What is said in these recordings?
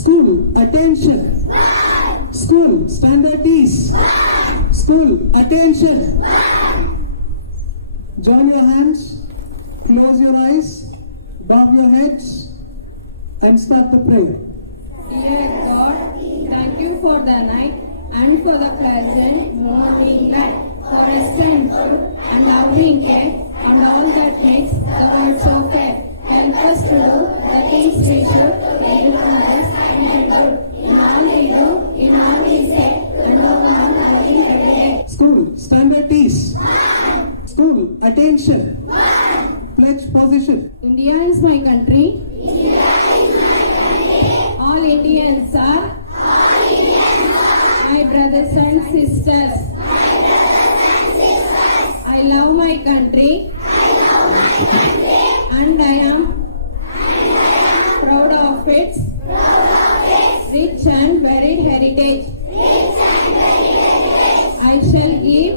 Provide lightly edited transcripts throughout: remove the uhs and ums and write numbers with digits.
School, attention. School, stand at ease. School, attention. Join your hands, close your eyes, bow your heads, and start the prayer. Dear God, thank you for the night and for the pleasant morning light, for a strengthful and loving care, and all that makes the world so fair. Help us to do the things we should, be honest and good. In all we do, in all we say, and all our loving every day. School, stand at ease. School, attention. Pledge position. India is my country. All Indians are my brothers and sisters. I love my country and I am proud of its rich and varied heritage. I shall give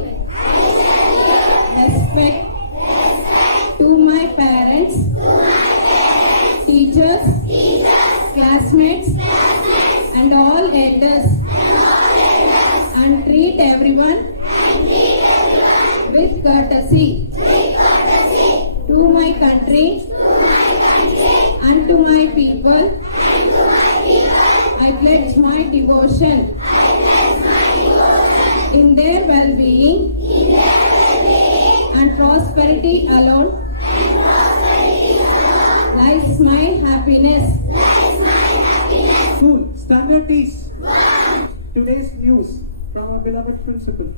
respect to my parents, teachers, classmates, and all elders, and treat everyone with courtesy. To my country and to my people, I pledge my devotion. In their well-being and prosperity alone lies my happiness. School, stand at ease. Today's news from our beloved principal.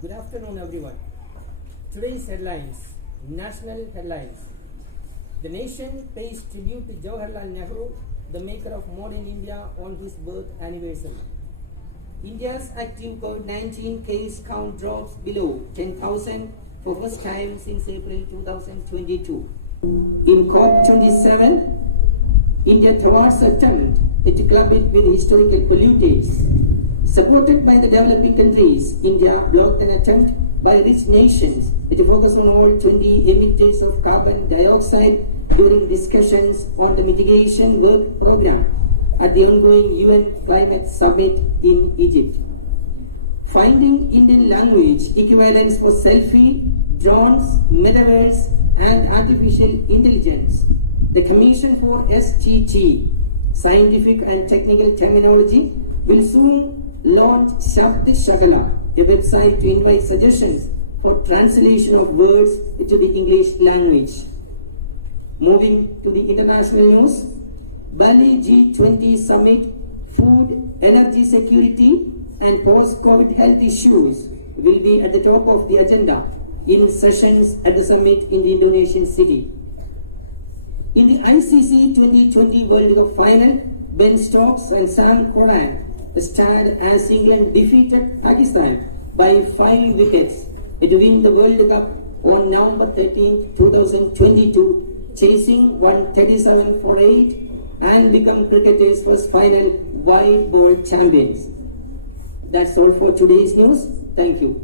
Good afternoon, everyone. Today's headlines, national headlines. The nation pays tribute to Jawaharlal Nehru, the maker of modern India, on his birth anniversary. India's active COVID-19 case count drops below 10,000 for first time since April 2022. In COP27, India thwarts attempt to club it with historical polluters. Supported by the developing countries, India blocked an attempt by rich nations to focus on all 20 emitters of carbon dioxide during discussions on the mitigation work program at the ongoing UN Climate Summit in Egypt. Finding Indian language equivalents for selfie, drones, metaverse, and artificial intelligence. The Commission for STT, Scientific and Technical Terminology, will soon launch Shabd Shagala, a website to invite suggestions for translation of words to the English language. Moving to the international news, Bali G20 Summit, food, energy security, and post-COVID health issues will be at the top of the agenda in sessions at the summit in the Indonesian city. In the ICC 2020 World Cup final, Ben Stokes and Sam Curran starred as England defeated Pakistan by 5 wickets to win the World Cup on November 13, 2022, chasing 137 for 8 and become cricketers' first final white ball champions. That's all for today's news. Thank you.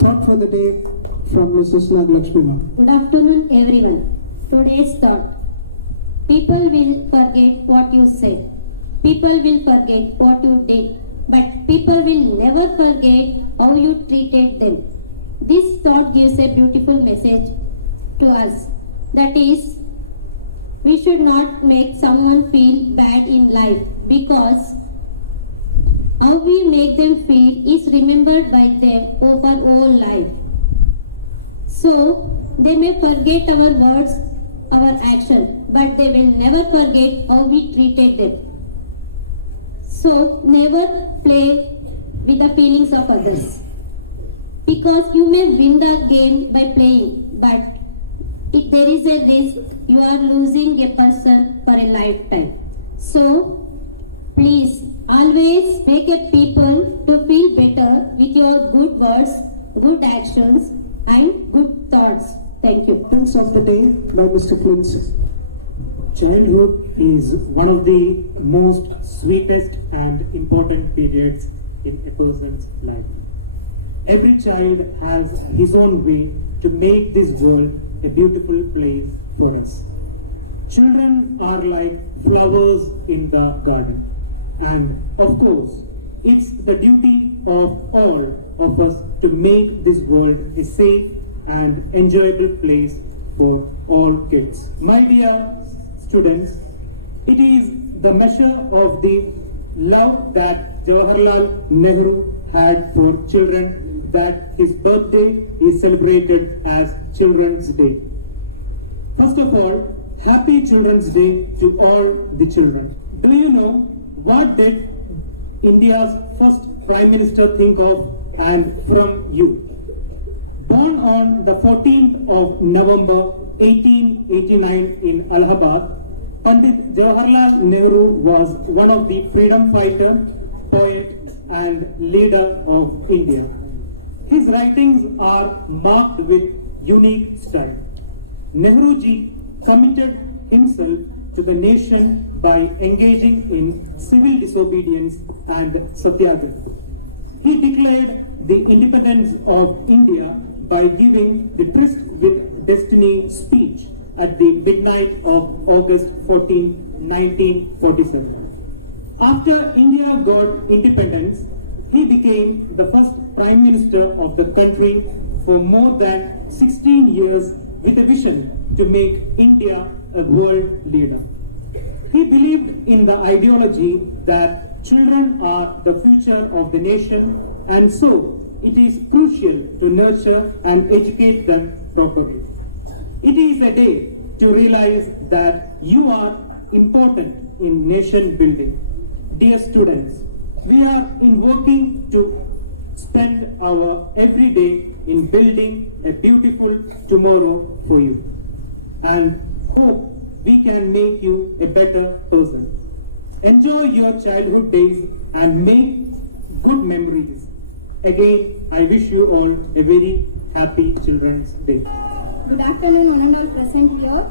Thought for the day from Mrs. Naglakshmi. Good afternoon, everyone. Today's thought. People will forget what you said. People will forget what you did. But people will never forget how you treated them. This thought gives a beautiful message to us. That is, we should not make someone feel bad in life, because how we make them feel is remembered by them over all life. So, they may forget our words, our action, but they will never forget how we treated them. So, never play with the feelings of others. Because you may win the game by playing, but if there is a risk, you are losing a person for a lifetime. So, please always make a people to feel better with your good words, good actions, and good thoughts. Thank you. Prince of the day by Mr. Prince. Childhood is one of the most sweetest and important periods in a person's life. Every child has his own way to make this world a beautiful place for us. Children are like flowers in the garden. And of course, it's the duty of all of us to make this world a safe and enjoyable place for all kids. My dear students, it is the measure of the love that Jawaharlal Nehru had for children that his birthday is celebrated as Children's Day. First of all, Happy Children's Day to all the children. Do you know what did India's first Prime Minister think of and from you? Born on the 14th of November 1889 in Allahabad, Pandit Jawaharlal Nehru was one of the freedom fighter, poet and leader of India. His writings are marked with unique style. Nehruji committed himself to the nation by engaging in civil disobedience and satyagraha. He declared the independence of India by giving the Tryst with Destiny speech at the midnight of August 14, 1947. After India got independence, he became the first Prime Minister of the country for more than 16 years with a vision to make India a world leader. He believed in the ideology that children are the future of the nation, and so it is crucial to nurture and educate them properly. It is a day to realize that you are important in nation building. Dear students, we are working to spend our every day in building a beautiful tomorrow for you, and hope we can make you a better person. Enjoy your childhood days and make good memories. Again, I wish you all a very happy Children's Day. Good afternoon, one and all present here.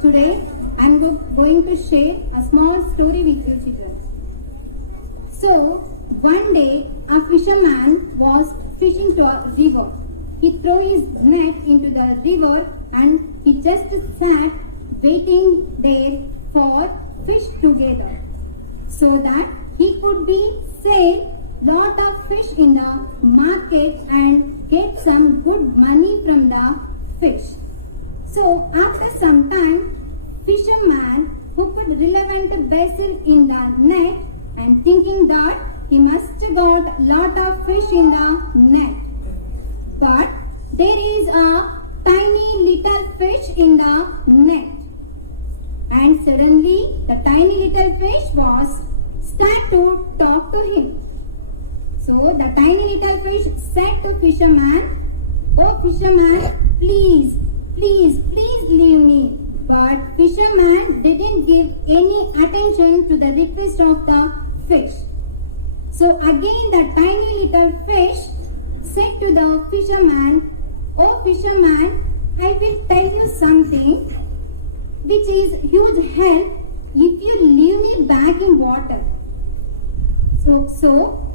Today, I am going to share a small story with you children. So, one day, a fisherman was fishing to a river. He threw his net into the river and he just sat waiting there for fish to gather, so that he could be sell lot of fish in the market and get some good money from the fish. So after some time, fisherman who put relevant vessel in the net and thinking that he must got lot of fish in the net. But there is a tiny little fish in the net. And suddenly the tiny little fish was start to talk to him. So the tiny little fish said to fisherman, "Oh fisherman, please leave me." But fisherman didn't give any attention to the request of the fish. So again the tiny little fish said to the fisherman, "Oh fisherman, I will tell you something which is huge help if you leave me back in water. So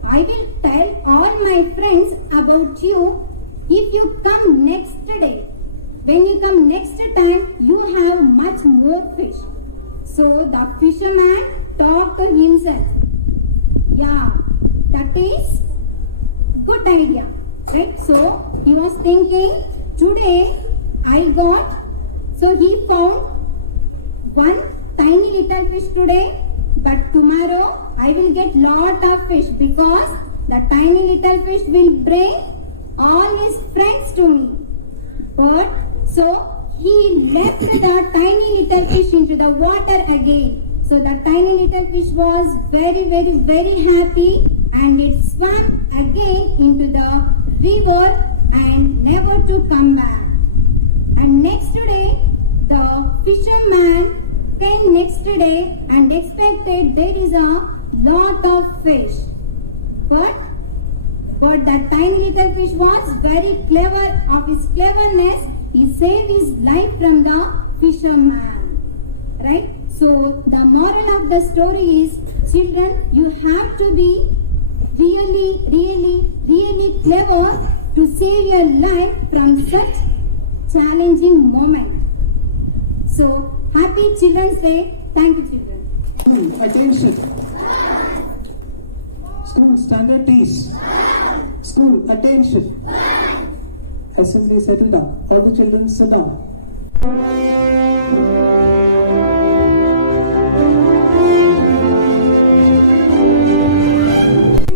I will tell all my friends about you if you come next day. When you come next time, you have much more fish." So the fisherman thought to himself, yeah, that is good idea, right? So he was thinking, today I got, so he found one tiny little fish today, but tomorrow I will get lot of fish because the tiny little fish will bring all his friends to me. But so he left the tiny little fish into the water again. So the tiny little fish was very happy and it swam again into the river and never to come back. And next day, the fisherman came next day and expected there is a lot of fish. But the tiny little fish was very clever. Of his cleverness, he saved his life from the fisherman. Right? So the moral of the story is, children, you have to be really clever to save your life from such challenging moment. So Happy Children's Day. Thank you, children. Attention. School standard T's. School attention. Assembly settle down. All the children sit down.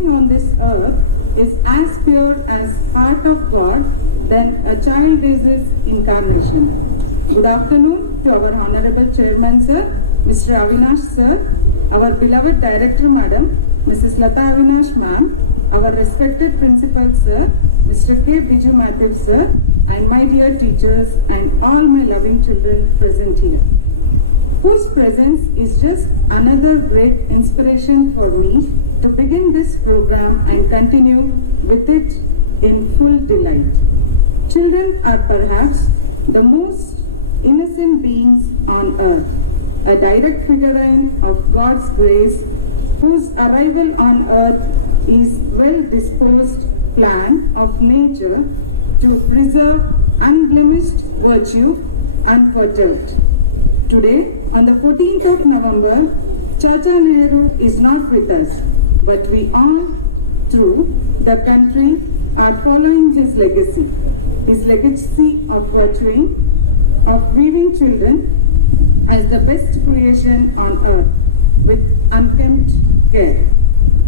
On this earth is as pure as heart of God, then a child is his incarnation. Good afternoon to our Honorable Chairman Sir, Mr. Avinash Sir, our beloved Director Madam, Mrs. Lata Avinash Ma'am, our respected Principal Sir, Mr. K. Biju Matthew Sir, and my dear teachers and all my loving children present here, whose presence is just another great inspiration for me to begin this program and continue with it in full delight. Children are perhaps the most innocent beings on earth, a direct figurine of God's grace, whose arrival on earth is well-disposed plan of nature to preserve unblemished virtue unperturbed. Today, on the 14th of November, Chacha Nehru is not with us, but we all, through the country, are following his legacy of virtue, of weaving children as the best creation on earth with unkempt care.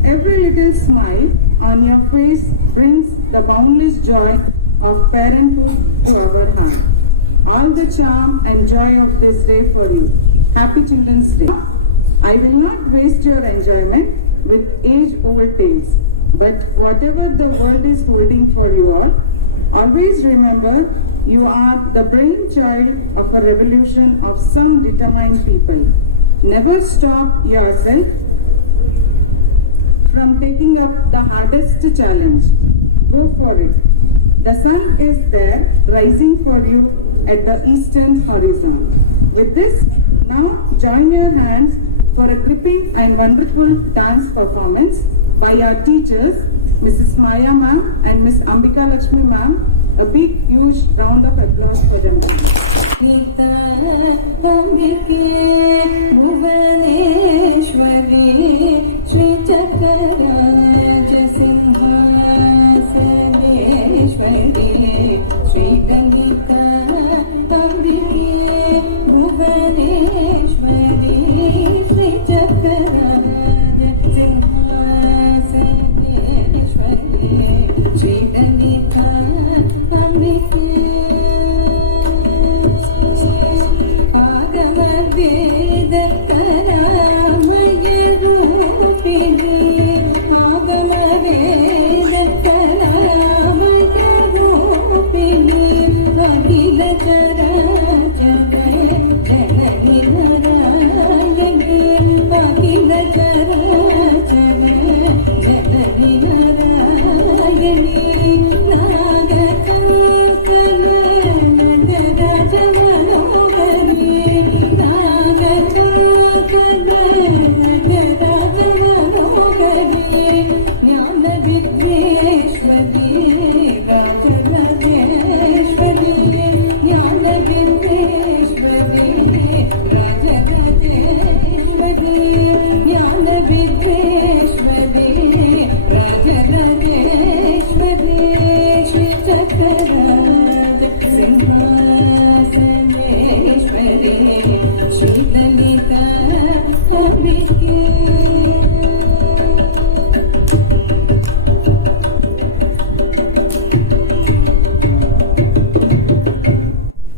Every little smile on your face brings the boundless joy of parenthood to our heart. All the charm and joy of this day for you. Happy Children's Day. I will not waste your enjoyment with age-old tales, but whatever the world is holding for you all, always remember you are the brainchild of a revolution of some determined people. Never stop yourself from taking up the hardest challenge. Go for it. The sun is there rising for you at the eastern horizon. With this, now join your hands for a gripping and wonderful dance performance by our teachers, Mrs. Maya Ma'am and Miss Ambika Lakshmi Ma'am. A big, huge round of applause for them.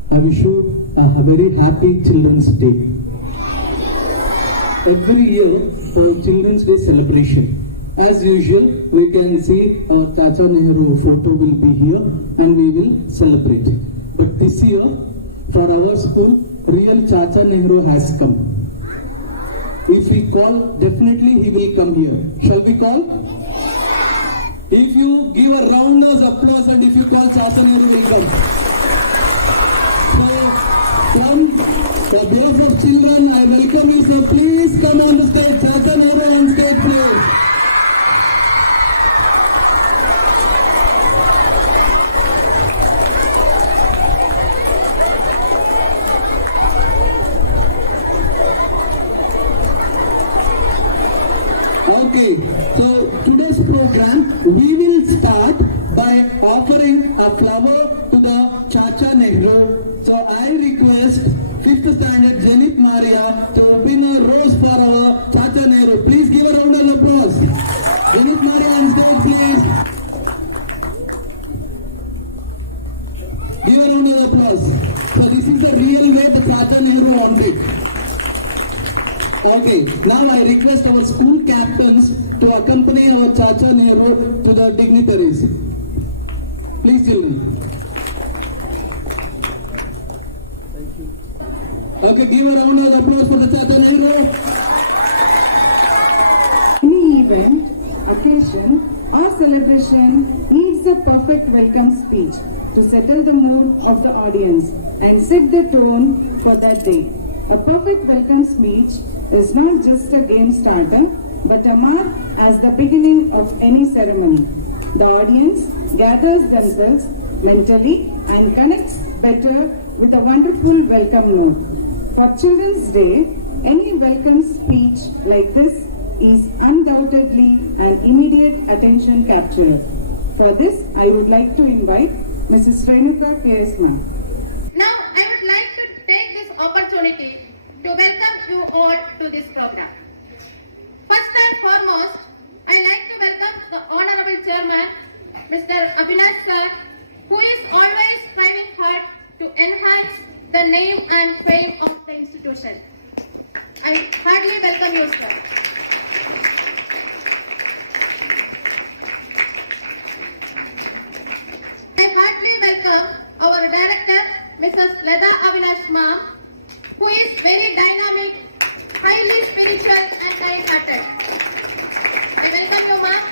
I wish you a very happy Children's Day. Every year for Children's Day celebration, as usual, we can see our Chacha Nehru photo will be here and we will celebrate. But this year, for our school, real Chacha Nehru has come. If we call, definitely he will come here. Shall we call? If you give a round of applause and if you call, Chacha Nehru will come. From the behalf of children, I welcome you, sir. Please come on the stage. Chacha Nehru on stage, please. Okay, so today's program, we will start by offering a flower to the Chacha Nehru. So I request 5th standard Zenith Maria to open a rose for our Chacha Nehru. Please give a round of applause. Zenith Maria on stage, please. Give a round of applause. So this is the real way the Chacha Nehru wanted. Okay, now I request our school captains to accompany our Chacha Nehru to the dignitaries. Please, children. Thank you. Okay, give a round of applause for the Chacha Nehru. Any event, occasion, or celebration needs a perfect welcome speech to settle the mood of the audience and set the tone for that day. A perfect welcome speech is not just a game starter, but a mark as the beginning of any ceremony. The audience gathers themselves mentally and connects better with a wonderful welcome note. For Children's Day, any welcome speech like this is undoubtedly an immediate attention capturer. For this, I would like to invite Mrs. Renuka K.S. ma'am. Now, I would like to take this opportunity to welcome you all to this program. First and foremost, I like to welcome the Honorable Chairman, Mr. Abhilash sir, who is always striving hard to enhance the name and fame of the institution. I heartily welcome you, sir. I heartily welcome our director, Mrs. Leda Avinash ma'am, who is very dynamic, highly spiritual and kind-hearted. I welcome you, ma'am.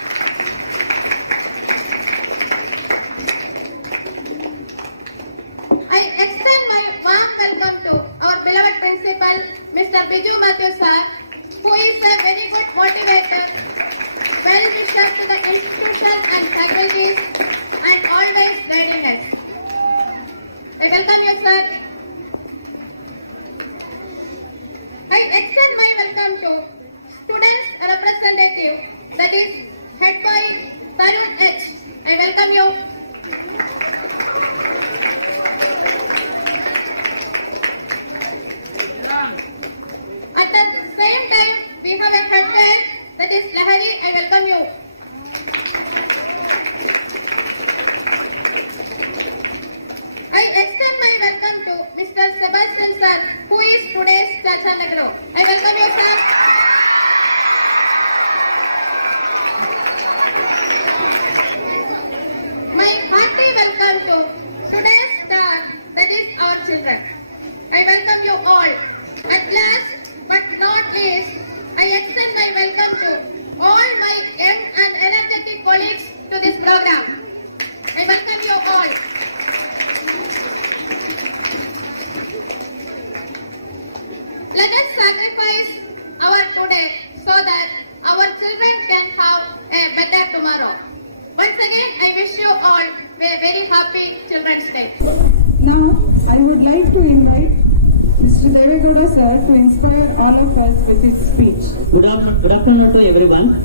I extend my warm welcome to our beloved principal, Mr. Biju Matthew sir, who is a very good motivator, well-wisher to the institution and faculties, and always guiding us. I welcome you, sir. I extend my welcome to students representative, that is head boy Tarun H. I welcome you. At the same time, we have a head boy, that is Lahari. I welcome you. I extend my welcome to Mr. Sebastian sir, who is today's Chacha Nehru. I welcome you, sir. My hearty welcome to today's star, that is our children. I welcome you all. At last, but not least, I extend my welcome to all my young and energetic colleagues to this program. I welcome you all. Let us sacrifice our today so that our children can have a better tomorrow. Once again, I wish you all a very happy Children's Day. Now, I would like to invite Mr. Devegowda sir to inspire all of us with his speech. Good afternoon to everyone.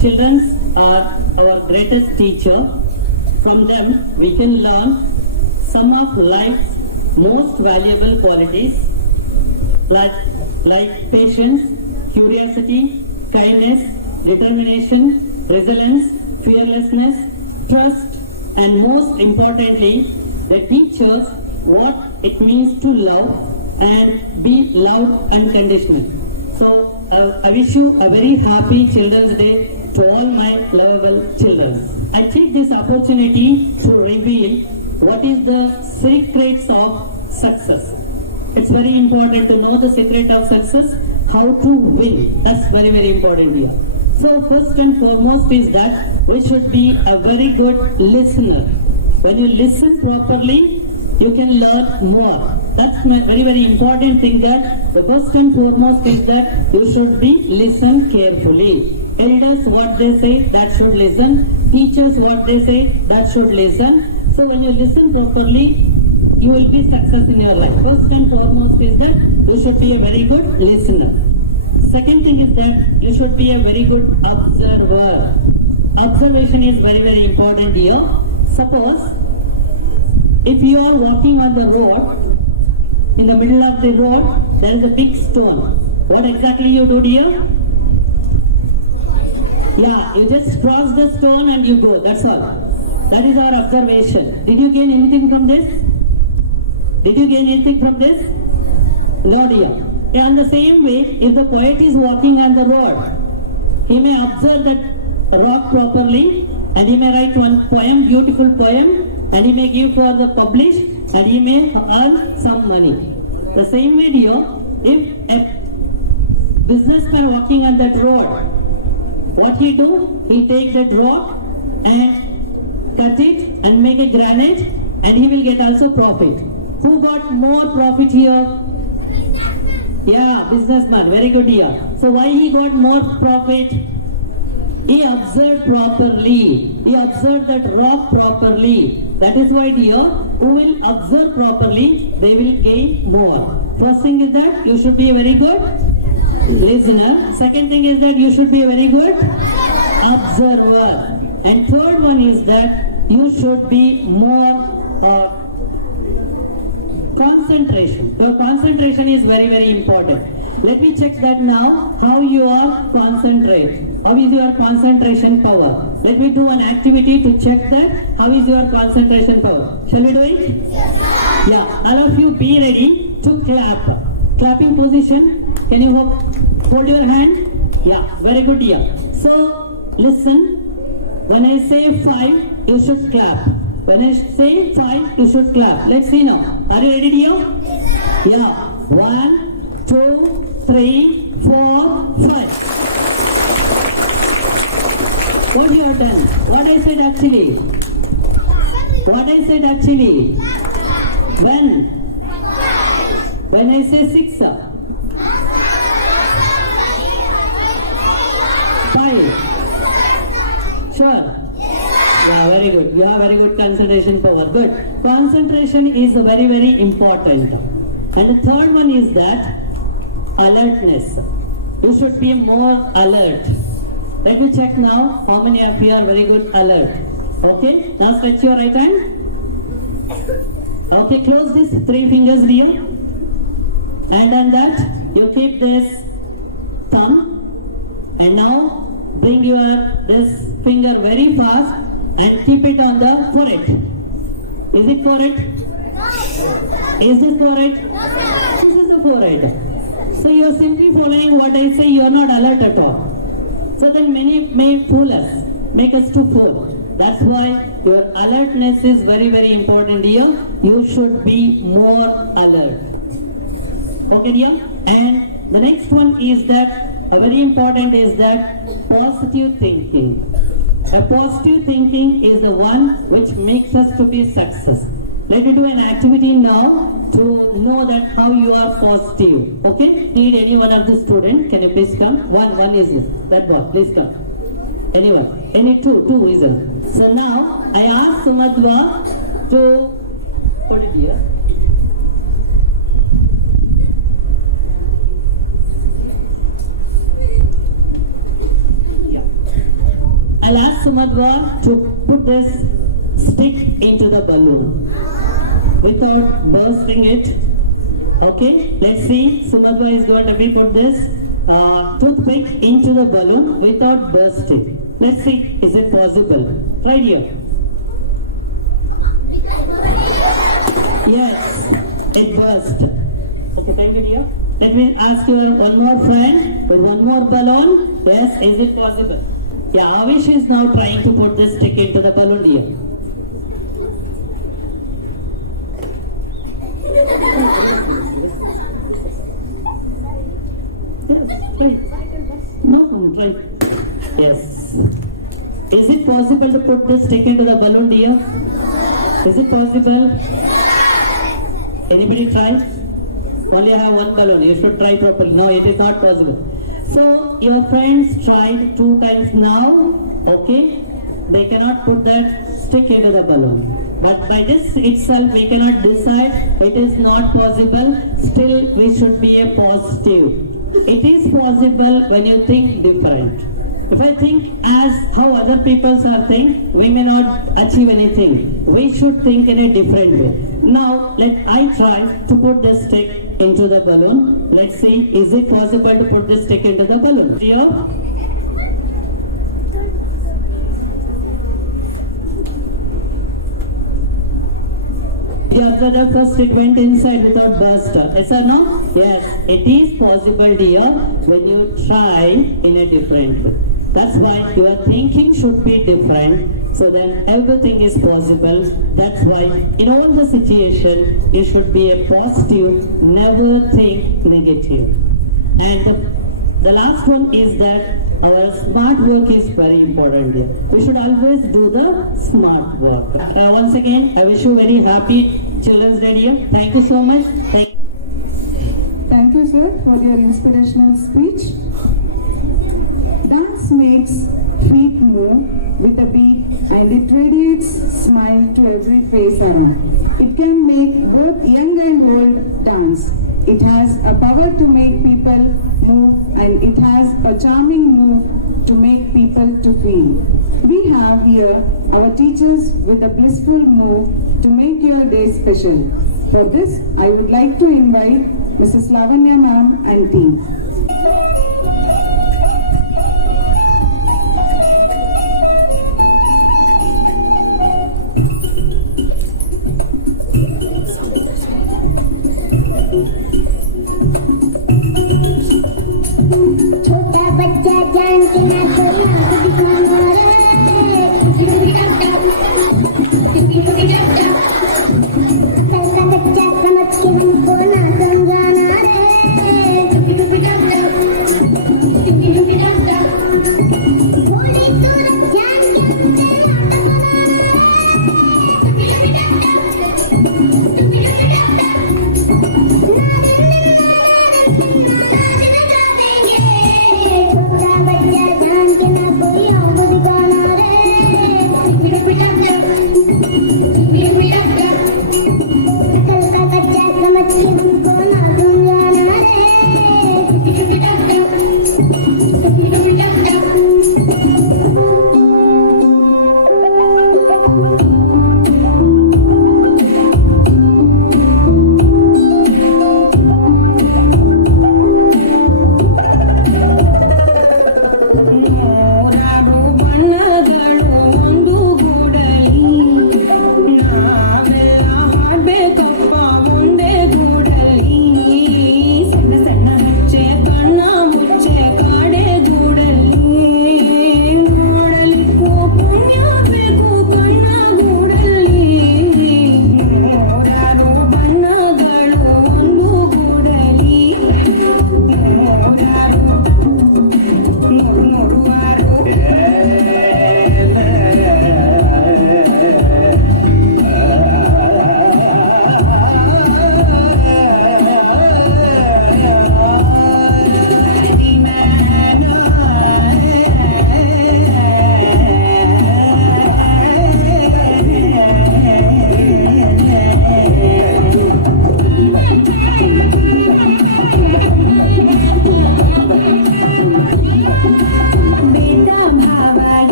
Children are our greatest teacher. From them, we can learn some of life's most valuable qualities like patience, curiosity, kindness, determination, resilience, fearlessness, trust, and most importantly, they teach us what it means to love and be loved unconditionally. So I wish you a very happy Children's Day to all my lovable children. I take this opportunity to reveal what is the secrets of success. It's very important to know the secret of success, how to win. That's very, very important here. So first and foremost is that we should be a very good listener. When you listen properly, you can learn more. That's my very, very important thing, that the first and foremost is that you should be listen carefully. Elders, what they say, that should listen. Teachers, what they say, that should listen. So when you listen properly, you will be success in your life. First and foremost is that you should be a very good listener. Second thing is that you should be a very good observer. Observation is very, very important here. Suppose if you are walking on the road, in the middle of the road, there is a big stone. What exactly you do here? Yeah, you just cross the stone and you go. That's all. That is our observation. Did you gain anything from this? Did you gain anything from this? No, dear. In the same way, if the poet is walking on the road, he may observe that rock properly and he may write one poem, beautiful poem, and he may give for the publish and he may earn some money. The same way, dear, if a businessman walking on that road, what he do? He take that rock and cut it and make a granite and he will get also profit. Who got more profit here? Yeah, businessman. Very good here. So why he got more profit? He observed properly. He observed that rock properly. That is why, dear, who will observe properly, they will gain more. First thing is that you should be a very good listener. Second thing is that you should be a very good observer. And third one is that you should be more concentration. Your concentration is very, very important. Let me check that now, how you are concentrate. How is your concentration power? Let me do an activity to check that. How is your concentration power? Shall we do it? Yeah. All of you be ready to clap. Clapping position. Can you hold your hand? Yeah. Very good, dear. So, listen. When I say 5, you should clap. When I say 5, you should clap. Let's see now. Are you ready, dear? Yeah. 1, 2, 3, 4, 5. What you have done? What I said actually? What I said actually? When I say 6, 5. Sure. Yeah, very good. You have very good concentration power. Good. Concentration is very, very important. And the third one is that alertness. You should be more alert. Let me check now how many of you are very good alert. Okay. Now stretch your right hand. Okay. Close these 3 fingers here. And on that you keep this thumb. And now bring this finger very fast and keep it on the forehead. Is it forehead? Is this forehead? This is the forehead. So you are simply following what I say, you are not alert at all. So then many may fool us, make us to fool. That's why your alertness is very, very important here. You should be more alert. Okay, dear? And the next one is that, very important is that positive thinking. A positive thinking is the one which makes us to be success. Let me do an activity now to know that how you are positive. Okay? Need any one of the student? Can you please come? One is that one. Please come. Anyone? Any two is it? So now I ask Sumadwa to put it here. I'll ask Sumadwa to put this stick into the balloon without bursting it. Okay, let's see. Sumadwa is going to be put this toothpick into the balloon without bursting. Let's see, is it possible? Try here. Yes, it burst. Okay, thank you, dear. Let me ask you one more friend with one more balloon. Yes, is it possible? Yeah, Avish is now trying to put this stick into the balloon here. Yes, try. No, try. Yes. Is it possible to put this stick into the balloon, dear? Is it possible? Anybody try? Only I have one balloon. You should try properly. No, it is not possible. So your friends tried 2 times now. Okay, they cannot put that stick into the balloon. But by this itself, we cannot decide it is not possible. Still, we should be a positive. it is possible when you think different. If I think as how other people are think, we may not achieve anything. We should think in a different way. Now, I try to put the stick into the balloon. Let's see, is it possible to put the stick into the balloon? Here. You observe that first it went inside without burster. Yes or no? Yes, it is possible, dear, when you try in a different way. That's why your thinking should be different, so then everything is possible. That's why in all the situation you should be a positive, never think negative. And the last one is that our smart work is very important here. We should always do the smart work. Once again, I wish you very happy Children's Day here. Thank you so much. Thank you, sir, for your inspirational speech. Dance makes feet move with a beat and it radiates smile to every face around. It can make both young and old dance. It has a power to make people move and it has a charming move to make people to feel. We have here our teachers with a blissful move to make your day special. For this, I would like to invite Mrs. Lavanya ma'am and team.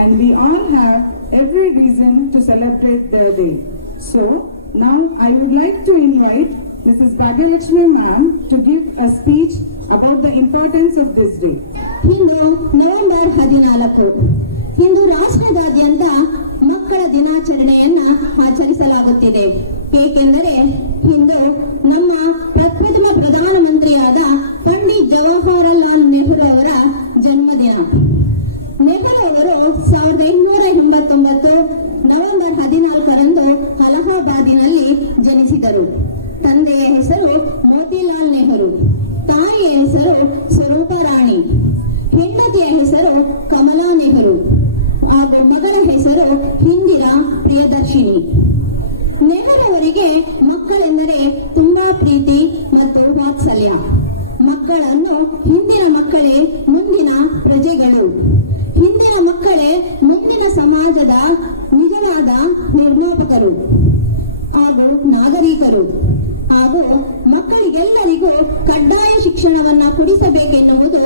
and we all have every reason to celebrate their day. So, now I would like to invite Mrs. Bhagyalakshmi ma'am to give a speech about the importance of this day. ಇಂದು November 14 ಇಂದು ರಾಷ್ಟ್ರದಾದ್ಯಂತ ಮಕ್ಕಳ ದಿನಾಚರಣೆಯನ್ನ ಆಚರಿಸಲಾಗುತ್ತಿದೆ. ಏಕೆಂದರೆ ಇಂದು ನಮ್ಮ ಪ್ರಥಮ ಪ್ರಧಾನಮಂತ್ರಿಯಾದ ಪಂಡಿತ್ ಜವಾಹರಲಾಲ್ ನೆಹರು ಅವರ ಜನ್ಮದಿನ. ನೆಹರು ಅವರು 1889 ನವೆಂಬರ್ 14ರಂದು ಅಲಹಾಬಾದಿನಲ್ಲಿ ಜನಿಸಿದರು. ತಂದೆಯ ಹೆಸರು ಮೋತಿಲಾಲ್ ನೆಹರು, ತಾಯಿಯ ಹೆಸರು ಸ್ವರೂಪರಾಣಿ, ಹೆಂಡತಿಯ ಹೆಸರು ಕಮಲಾ ನೆಹರು ಹಾಗೂ ಮಗಳ ಹೆಸರು ಇಂದಿರಾ ಪ್ರಿಯದರ್ಶಿನಿ. ನೆಹರು ಅವರಿಗೆ ಮಕ್ಕಳೆಂದರೆ ತುಂಬಾ ಪ್ರೀತಿ ಮತ್ತು ವಾತ್ಸಲ್ಯ. ಮಕ್ಕಳನ್ನು ಹಿಂದಿನ ಮಕ್ಕಳೇ ಮುಂದಿನ ಪ್ರಜೆಗಳು, ಹಿಂದಿನ ಮಕ್ಕಳೇ ಮುಂದಿನ ಸಮಾಜದ ನಿಜವಾದ ನಿರ್ಮಾಪಕರು ಹಾಗೂ ನಾಗರಿಕರು ಹಾಗೂ ಮಕ್ಕಳಿಗೆಲ್ಲರಿಗೂ ಕಡ್ಡಾಯ ಶಿಕ್ಷಣವನ್ನ ಕೊಡಿಸಬೇಕೆನ್ನುವುದು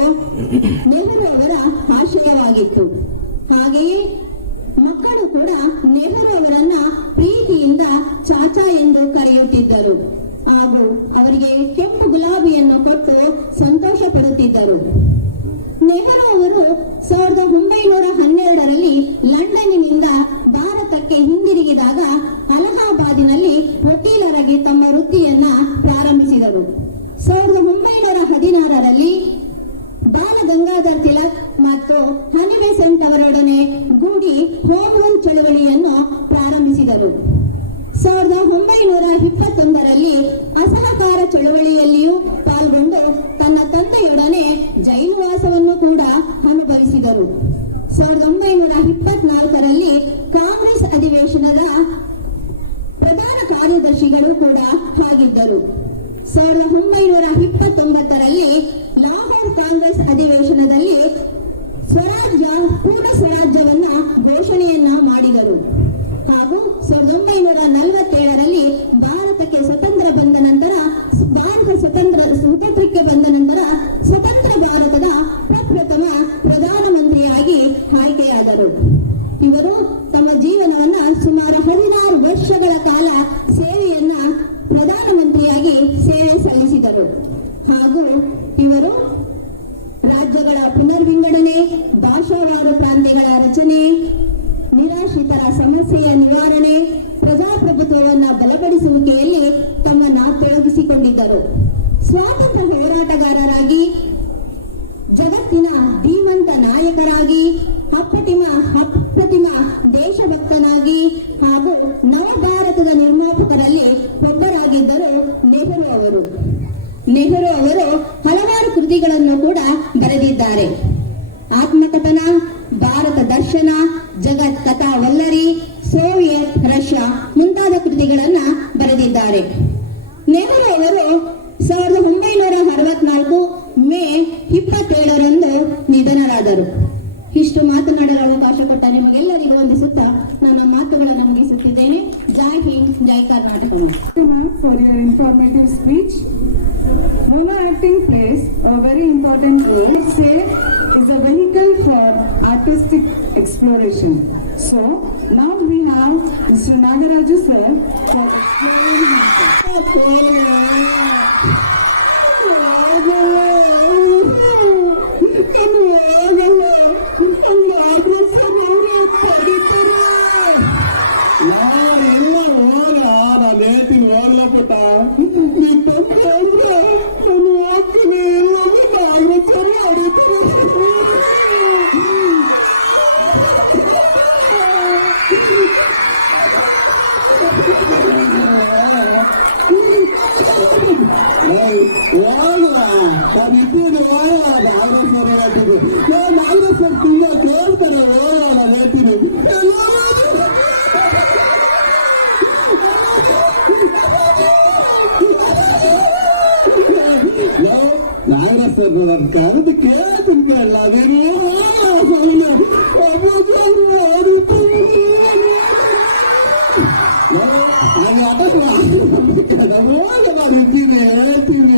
ನೆಹರು ಅವರ ಆಶಯವಾಗಿತ್ತು. ಹಾಗೆಯೇ ಮಕ್ಕಳು ಕೂಡ ನೆಹರು ಅವರನ್ನ ಪ್ರೀತಿಯಿಂದ ಚಾಚಾ ಎಂದು ಕರೆಯುತ್ತಿದ್ದರು ಹಾಗೂ ಅವರಿಗೆ ಕೆಂಪು ಗುಲಾಬಿಯನ್ನು ಕೊಟ್ಟು ಸಂತೋಷ ಪಡುತ್ತಿದ್ದರು. ನೆಹರು ಅವರು 1912ರಲ್ಲಿ ಲಂಡನ್ನಿನಿಂದ ಭಾರತಕ್ಕೆ ಹಿಂದಿರುಗಿದಾಗ ಅಲಹಾಬಾದಿನಲ್ಲಿ ವಕೀಲರಾಗಿ ತಮ್ಮ ವೃತ್ತಿಯನ್ನ ಪ್ರಾರಂಭಿಸಿದರು. 1916ರಲ್ಲಿ ಬಾಲ ಗಂಗಾಧರ್ ತಿಲಕ್ ಮತ್ತು ಹನಿ ಬೆಸೆಂಟ್ ಅವರೊಡನೆ ಗೂಡಿ ಹೋಮ್ ರೂಲ್ ಚಳವಳಿಯನ್ನು ಪ್ರಾರಂಭಿಸಿದರು. 1921ರಲ್ಲಿ ಅಸಹಕಾರ ಚಳವಳಿಯಲ್ಲಿಯೂ ಪಾಲ್ಗೊಂಡು ತನ್ನ ತಂದೆಯೊಡನೆ ಜೈಲುವಾಸವನ್ನು ಕೂಡ ಅನುಭವಿಸಿದರು. 1924ರಲ್ಲಿ ಕಾಂಗ್ರೆಸ್ ಅಧಿವೇಶನದ ಪ್ರಧಾನ ಕಾರ್ಯದರ್ಶಿಗಳು ಕೂಡ ಆಗಿದ್ದರು. 1929ರಲ್ಲಿ ಲಾಹೋರ್ ಕಾಂಗ್ರೆಸ್ ಅಧಿವೇಶನದಲ್ಲಿ ಪೂರ್ಣ ಸ್ವರಾಜ್ಯವನ್ನ ಘೋಷಣೆಯನ್ನ ಮಾಡಿದರು. ಹಾಗೂ 1947ರಲ್ಲಿ ಭಾರತಕ್ಕೆ ಸ್ವತಂತ್ರ ಬಂದ ನಂತರ ಸ್ವಾತಂತ್ರ್ಯಕ್ಕೆ ಬಂದ ನಂತರ ಸ್ವತಂತ್ರ ಭಾರತದ ಪ್ರಪ್ರಥಮ ಪ್ರಧಾನಮಂತ್ರಿಯಾಗಿ ಆಯ್ಕೆಯಾದರು. ಇವರು ತಮ್ಮ ಜೀವನವನ್ನ ಸುಮಾರು 16 ವರ್ಷಗಳ ಕಾಲ ಸೇವೆಯನ್ನ ಪ್ರಧಾನಮಂತ್ರಿಯಾಗಿ ಸೇವೆ ಸಲ್ಲಿಸಿದರು. ಹಾಗೂ ಇವರು ರಾಜ್ಯಗಳ ಪುನರ್ವಿಂಗಡಣೆ, ಭಾಷಾವಾರು ಪ್ರಾಂತ್ಯಗಳ ರಚನೆ, ನಿರಾಶ್ರಿತರ ಸಮಸ್ಯೆಯ ನಿವಾರಣೆ, ಪ್ರಜಾಪ್ರಭುತ್ವವನ್ನು ಬಲಪಡಿಸುವಿಕೆಯಲ್ಲಿ ತಮ್ಮನ್ನ ತೊಡಗಿಸಿಕೊಂಡಿದ್ದರು. ಸ್ವಾತಂತ್ರ್ಯ ಹೋರಾಟಗಾರರಾಗಿ, ಜಗತ್ತಿನ ಧೀಮಂತ ನಾಯಕರಾಗಿ, ಅಪ್ರತಿಮ ದೇಶಭಕ್ತನಾಗಿ ಹಾಗೂ ನವಭಾರತದ ನಿರ್ಮಾಪಕರಲ್ಲಿ ಒಬ್ಬರಾಗಿದ್ದರು ನೆಹರು ಅವರು. ನೆಹರು ಅವರು ಹಲವಾರು ಕೃತಿಗಳನ್ನು ಕೂಡ ಬರೆದಿದ್ದಾರೆ. ಆತ್ಮಕಥನ, ಭಾರತ ದರ್ಶನ, ಜಗತ್ ಕಥಾ ವಲ್ಲರಿ, ಸೋವಿಯತ್ ರಷ್ಯಾ ಮುಂತಾದ ಕೃತಿಗಳನ್ನ ಬರೆದಿದ್ದಾರೆ. ನೆಹರು ಅವರು 1964 ಮೇ 27ರಂದು ನಿಧನರಾದರು. ಇಷ್ಟು ಮಾತನಾಡಲು ಅವಕಾಶ ಕೊಟ್ಟ ನಿಮಗೆಲ್ಲರಿಗೂ ವಂದಿಸುತ್ತಾ ನನ್ನ ಮಾತುಗಳನ್ನು ಮುಗಿಸುತ್ತಿದ್ದೇನೆ. ಜೈ ಹಿಂದ್, ಜೈ Karnataka. For your informative speech. Mono acting plays a very important role. Say is a vehicle for artistic exploration. So now we have Mr. Nagaraju sir for explaining ಕರೆದು ಕೇಳ್ತಿಲ್ಲ ಹೇಳ್ತೀನಿ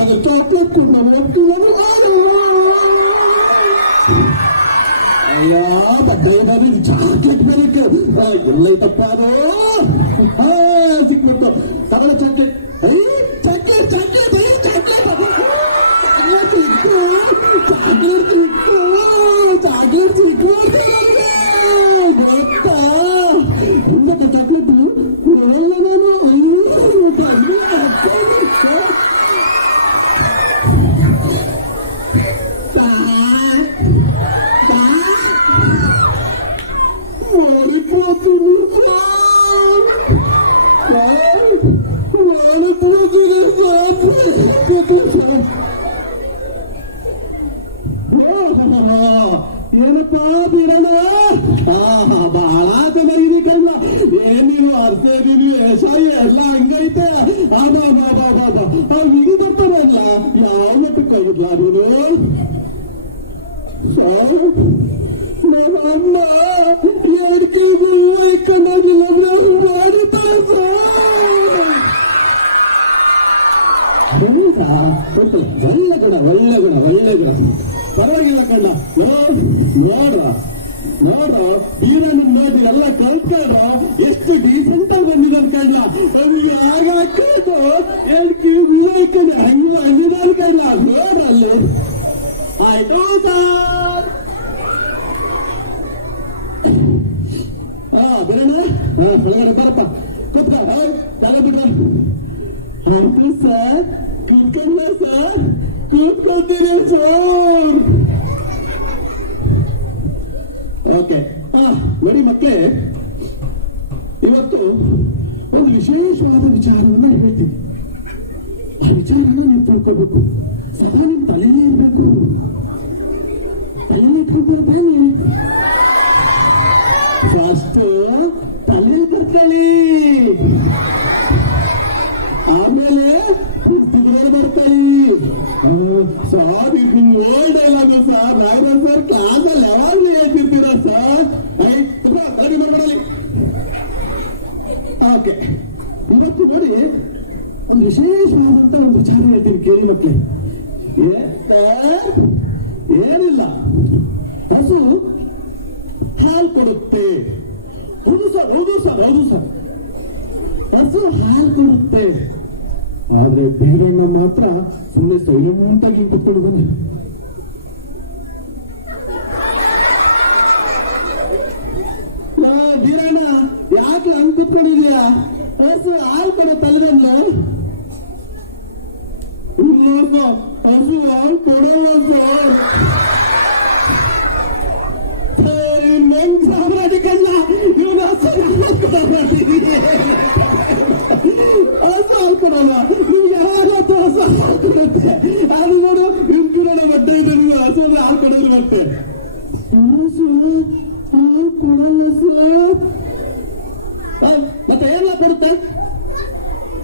ಅದ್ರ ಚಾಕ್ಲೇಟ್ ಕೊಟ್ಟು ನಾನು ಅಯ್ಯೋ ಬಡ್ಡ ಚಾಕ್ಲೇಟ್ ಬರಕ್ಕೆ ಎಲ್ಲೈತಪ್ಪ ಅದು ಸಿಕ್ಬಿಟ್ಟು ತಗೊಳ್ಳಿ chocolate. Chocolate chocolate chocolate chocolate chocolate ಗೊತ್ತಾ ಹಿಂಗತ್ತ ಚಾಕ್ಲೇಟ್ ಏನಪ್ಪಾ ಬೀರಣ್ಣ ಬಹಳ ಚೆನ್ನಾಗಿದೆ ಕಣ್ಣ. ನೀವು ಅರ್ಸೇದಿನಿ ಶಾಯಿ ಎಲ್ಲ ಹಂಗೈತೆ. ಇದು ಬರ್ತಾರಲ್ಲ ಯಾವ ಮಟ್ಟಕ್ಕೆ ಹೋಗಿದ್ಲ ನೀನು? ನಮ್ಮ ಅಮ್ಮ ಎಡ್ಕೆ ಕಣ್ಣಾಗಿಲ್ಲ ಮಾಡಿದ್ದಾರೆ ಒಳ್ಳೆ ಗುಣ ಒಳ್ಳೆ ಗುಣ ಒಳ್ಳೆ ಗುಣ ಪರವಾಗಿಲ್ಲ ಕಣ್ಣ. ನೋಡ್ರ ಬೀರಣ್ಣ ನೋಡಿ ಎಲ್ಲ ಕಲ್ತ್ಕೊಂಡ ಎಷ್ಟು ಡೀಸೆಂಟ್ ಆಗಿ ಬಂದಿದ್ದಾನೆ ಕಣ್ಣ. ಅವ್ರಿಗೆ ಆಗ ಹಾಕೊಂಡು ಎಡ್ಕೆ ಉಳ್ಳಾಯ್ಕೊಂಡು ಹಂಗಿದಾನೆ ಕಣ್ಣ. ನೋಡ್ರಲ್ಲಿ ಆಯ್ತು ಸರ್. ಬೀರಣ್ಣ ಹೊರಗಡೆ ಬರಪ್ಪ ಕೂತ್ಕ ತಲೆ ಬಿಡ. ಆಯ್ತು ಸರ್ ಕೂತ್ಕೊಂಡ ಸರ್ ಕೂತ್ಕೊಳ್ತೀರಿ ಸರ್. ಓಕೆ ನೋಡಿ ಮಕ್ಕಳೇ, ಇವತ್ತು ಒಂದು ವಿಶೇಷವಾದ ವಿಚಾರವನ್ನು ಹೇಳ್ತೀನಿ. ಆ ವಿಚಾರನ ನೀವು ತಿಳ್ಕೋಬೇಕು. ಸದಾ ನಿಮ್ ತಲೆಯೇ ಇರಬೇಕು. ತಲೆಯಲ್ಲಿ ಇಟ್ಕೊಂಡ್ರೆ ತಾನೇ ಫಸ್ಟ್ ತಲೆ ಬರ್ಕೊಳ್ಳಿ, ಆಮೇಲೆ ಪುಸ್ತಕದಲ್ಲಿ ಬರ್ಕೊಳ್ಳಿ. ಸಾರ್ ಇದು old dialogue sir. Nagaraj sir ಕ್ಲಾಸಲ್ಲಿ ಯಾವಾಗಲೂ ಹೇಳ್ತಿರ್ತೀರ ಸರ್. ರೆಡಿ ಮಾಡ್ಕೊಳ್ಳಿ. ಓಕೆ, ಇವತ್ತು ನೋಡಿ ಒಂದು ವಿಶೇಷವಾದಂತ ಒಂದು ವಿಚಾರ ಹೇಳ್ತೀನಿ ಕೇಳಿ ಮಕ್ಕಳು. ಏನಿಲ್ಲ, ಹಸು ಹಾಲು ಕೊಡುತ್ತೆ. ಹೌದು ಸರ್ ಹೌದು ಸರ್ ಹೌದು ಸರ್, ಹಸು ಹಾಲು ಕೊಡುತ್ತೆ. ಆದ್ರೆ ಬೀರಣ್ಣ ಮಾತ್ರ ಸುಮ್ಮನೆ ಸೈಲೆಂಟ್ ಆಗಿ ಕೂತ್ಕೊಂಡಿದ್ದಾನೆ. ಬೀರಣ್ಣ ಯಾಕೆ ಹಂಗ್ ಕೂತ್ಕೊಂಡಿದ್ಯಾ? ಹಸು ಹಾಲು ಕೊಡುತ್ತಲ್ರಲ್ಲ. ಹಸು ಹಾಲು ಕೊಡೋಲ್ಲ ಸರ್. ಇವ್ನು ಹೆಂಗ್ ಸಾಮ್ರಾಜಿಕಲ್ಲ, ಇವನು ಹಸು ಹಾಲು ಕೊಡೋಲ್ಲ. ಹಸು ಹಾಲು ಕೊಡೋಲ್ಲ. ನೀವು ಯಾವತ್ತೂ ಹಸು ಹಾಲು ಕೊಡುತ್ತೆ. ಅದು ನೋಡು ಇನ್ಕೂಡ ಬಟ್ಟೆ ಇದೆ, ನೀವು ಹಸು ಹಾಲು ಕೊಡೋದು ಬರುತ್ತೆ. ಹಸು ಹಾಲು ಕೊಡಲ್ಲ ಸರ್. ಮತ್ತೆ ಎಲ್ಲ ಕೊಡುತ್ತೆ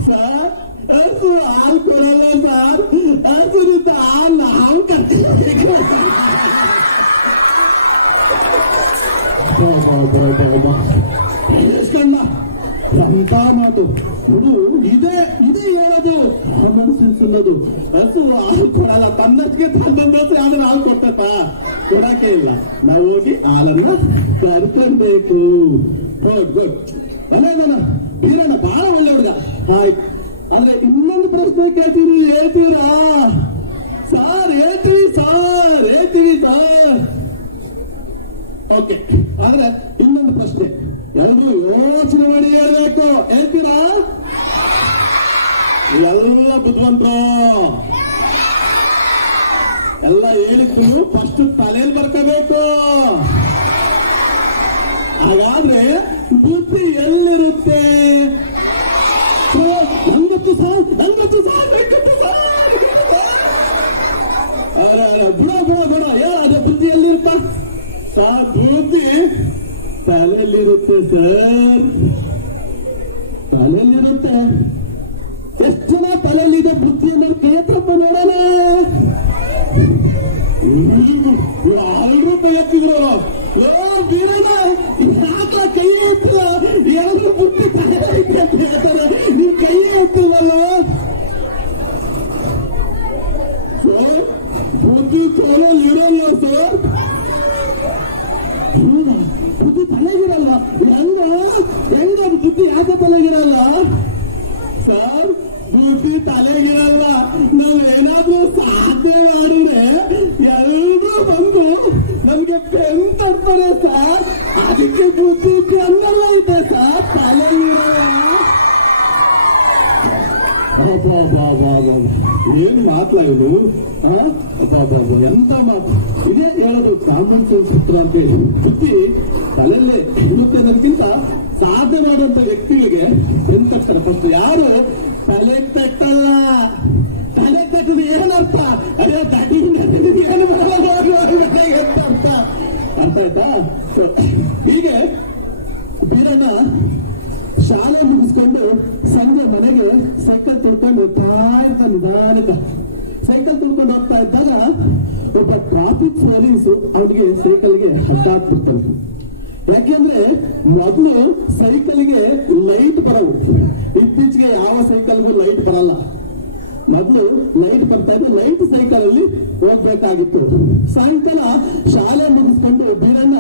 ಸರ್? ಹಸು ಹಾಲು ಕೊಡಲ್ಲ ಸರ್. ಹಸುನಿಂದ ಹಾಲು ನಾವು ಕಟ್ಟಿ ಎಂತ ಮಾತು ಇದು. ಇದೇ ಹೇಳೋದು ಕಾಮನ್ ಸೆನ್ಸ್ ಅನ್ನೋದು. ಹಸು ಹಾಲು ಕೊಡಲ್ಲ, ತನ್ನಷ್ಟಕ್ಕೆ ತನ್ನಂದಸು ಯಾರು ಹಾಲು ಕೊಡ್ತತ್ತ? ಕೊಡಕ್ಕೆ ಇಲ್ಲ. ನಾವು ಹೋಗಿ ಹಾಲನ್ನ ಕರ್ಕೊಳ್ಬೇಕು. ಗುಡ್. ಅಲ್ಲ ಬೀರಣ್ಣ ಬಹಳ ಒಳ್ಳೆ ಹುಡುಗ. ಆಯ್ತು, ಆದ್ರೆ ಇನ್ನೊಂದು ಪ್ರಶ್ನೆ ಕೇಳ್ತೀನಿ, ಹೇಳ್ತೀರಾ ಸಾರ್? ಹೇಳ್ತೀವಿ ಸಾರ್, ಹೇಳ್ತೀವಿ ಸಾರ್. ಓಕೆ, ಆದ್ರೆ ಇನ್ನೊಂದು ಪ್ರಶ್ನೆ ಎಲ್ಲರೂ ಯೋಚನೆ ಮಾಡಿ ಹೇಳ್ಬೇಕು. ಹೇಳ್ತೀರಾ? ಎಲ್ಲ ಬುದ್ಧಿವಂತರು ಎಲ್ಲ ಹೇಳಿದ್ದು ಫಸ್ಟ್ ತಲೆಯಲ್ಲಿ ಬರ್ಕೋಬೇಕು. ಹಾಗಾದ್ರೆ ಬುದ್ಧಿ ಎಲ್ಲಿರುತ್ತೆ? 90 ಸಾವಿರ 90 ಸಾವಿರ ಬಿಡ ಅದೇ ಬುದ್ಧಿ ಎಲ್ಲಿರುತ್ತ? ಬುದ್ಧಿ ತಲೆಯಲ್ಲಿರುತ್ತೆ ಸರ್, ತಲೆಯಲ್ಲಿರುತ್ತೆ. ಎಷ್ಟು ಜನ ತಲೆಯಲ್ಲಿದೆ ಬುದ್ಧಿ ಅನ್ನೋದು ಕೈ ಹತ್ರಪ್ಪ ನೋಡೋಣ. ಎಲ್ಲರೂ ಕೈ ಎತ್ತಿದ್ರು. ಬೀರಣ್ಣ ಯಾಕೆ ಕೈ ಎತ್ತಿಲ್ಲ? ಎಲ್ಲರೂ ಬುದ್ಧಿ ತಲೆಯಲ್ಲಿದೆ ಅಂತ ಹೇಳ್ತಾರೆ, ನೀವು ಕೈ ಎತ್ತಿಲ್ಲಲ್ಲ ಸರ್? ಬುದ್ಧಿ ತಲೆಯಲ್ಲಿ ಇರಲ್ಲ ಸರ್. ಹೌದಾ? ಬುದ್ಧಿ ತಲೆಗಿರಲ್ಲ. ಹೆಂಗ ಬುದ್ಧಿ ಯಾಕೆ ತಲೆಗಿರಲ್ಲ ಸರ್? ಬುದ್ಧಿ ತಲೆಗಿರಲ್ಲ. ನಾವೇನಾದ್ರೂ ಸಾಧನೆ ಮಾಡಿದ್ರೆ ಎಲ್ರೂ ಬಂದು ನಮ್ಗೆ ಬೆನ್ ತರ್ತಾರೆ ಸರ್. ಅದಕ್ಕೆ ಬುದ್ಧಿ ಕಣ್ಣಲ್ಲ ಇದೆ ಸರ್, ತಲೆಗಿರಲ್ಲ. ಏನು ಮಾತಲಾಗಲು ಎಂತ ಮಾತು ಇದೇ ಹೇಳೋದು ಕಾಮನ್ ಸೆನ್ಸ್ ಸೂತ್ರ ಅಂತ ಹೇಳಿ. ಬುದ್ಧಿ ತಲೆಯಲ್ಲೇ ಇರುತ್ತೆ ಅನ್ನೋದಕ್ಕಿಂತ ಸಾಧನೆ ಮಾಡುವಂತ ವ್ಯಕ್ತಿಗಳಿಗೆ ಎಂತ ಫಸ್ಟ್ ಯಾರು ತಲೆ ತಟ್ಟಲ್ಲ. ತಲೆ ತಟ್ಟದು ಏನರ್ಥ? ಅಯ್ಯೋ ತಡಿ ಏನು ಎಂತ ಅರ್ಥ? ಅರ್ಥ ಆಯ್ತಾ? ಹೀಗೆ ಬೀರಣ್ಣ ಶಾಲೆ ಮುಗಿಸ್ಕೊಂಡು ಸಂಜೆ ಮನೆಗೆ ಸೈಕಲ್ ತುಳ್ಕೊಂಡು ಹೋಗ್ತಾ ಇದ್ದ. ನಿಧಾನಕ್ಕೆ ಸೈಕಲ್ ತುಳ್ಕೊಂಡು ಹೋಗ್ತಾ ಇದ್ದಾಗ ಒಬ್ಬ ಟ್ರಾಫಿಕ್ ಪೊಲೀಸ್ ಅವನಿಗೆ ಸೈಕಲ್ಗೆ ಅಡ್ಡಾಕ್ಬಿಡ್ತಾನೆ. ಯಾಕೆಂದ್ರೆ ಮೊದಲು ಸೈಕಲ್ಗೆ ಲೈಟ್ ಬರವು. ಇತ್ತೀಚೆಗೆ ಯಾವ ಸೈಕಲ್ಗೂ ಲೈಟ್ ಬರಲ್ಲ. ಮೊದಲು ಲೈಟ್ ಬರ್ತಾ ಇದ್ದು, ಲೈಟ್ ಸೈಕಲ್ ಅಲ್ಲಿ ಹೋಗ್ಬೇಕಾಗಿತ್ತು. ಸಾಯಂಕಾಲ ಶಾಲೆ ಮುಗಿಸ್ಕೊಂಡು ಬೀರಣ್ಣ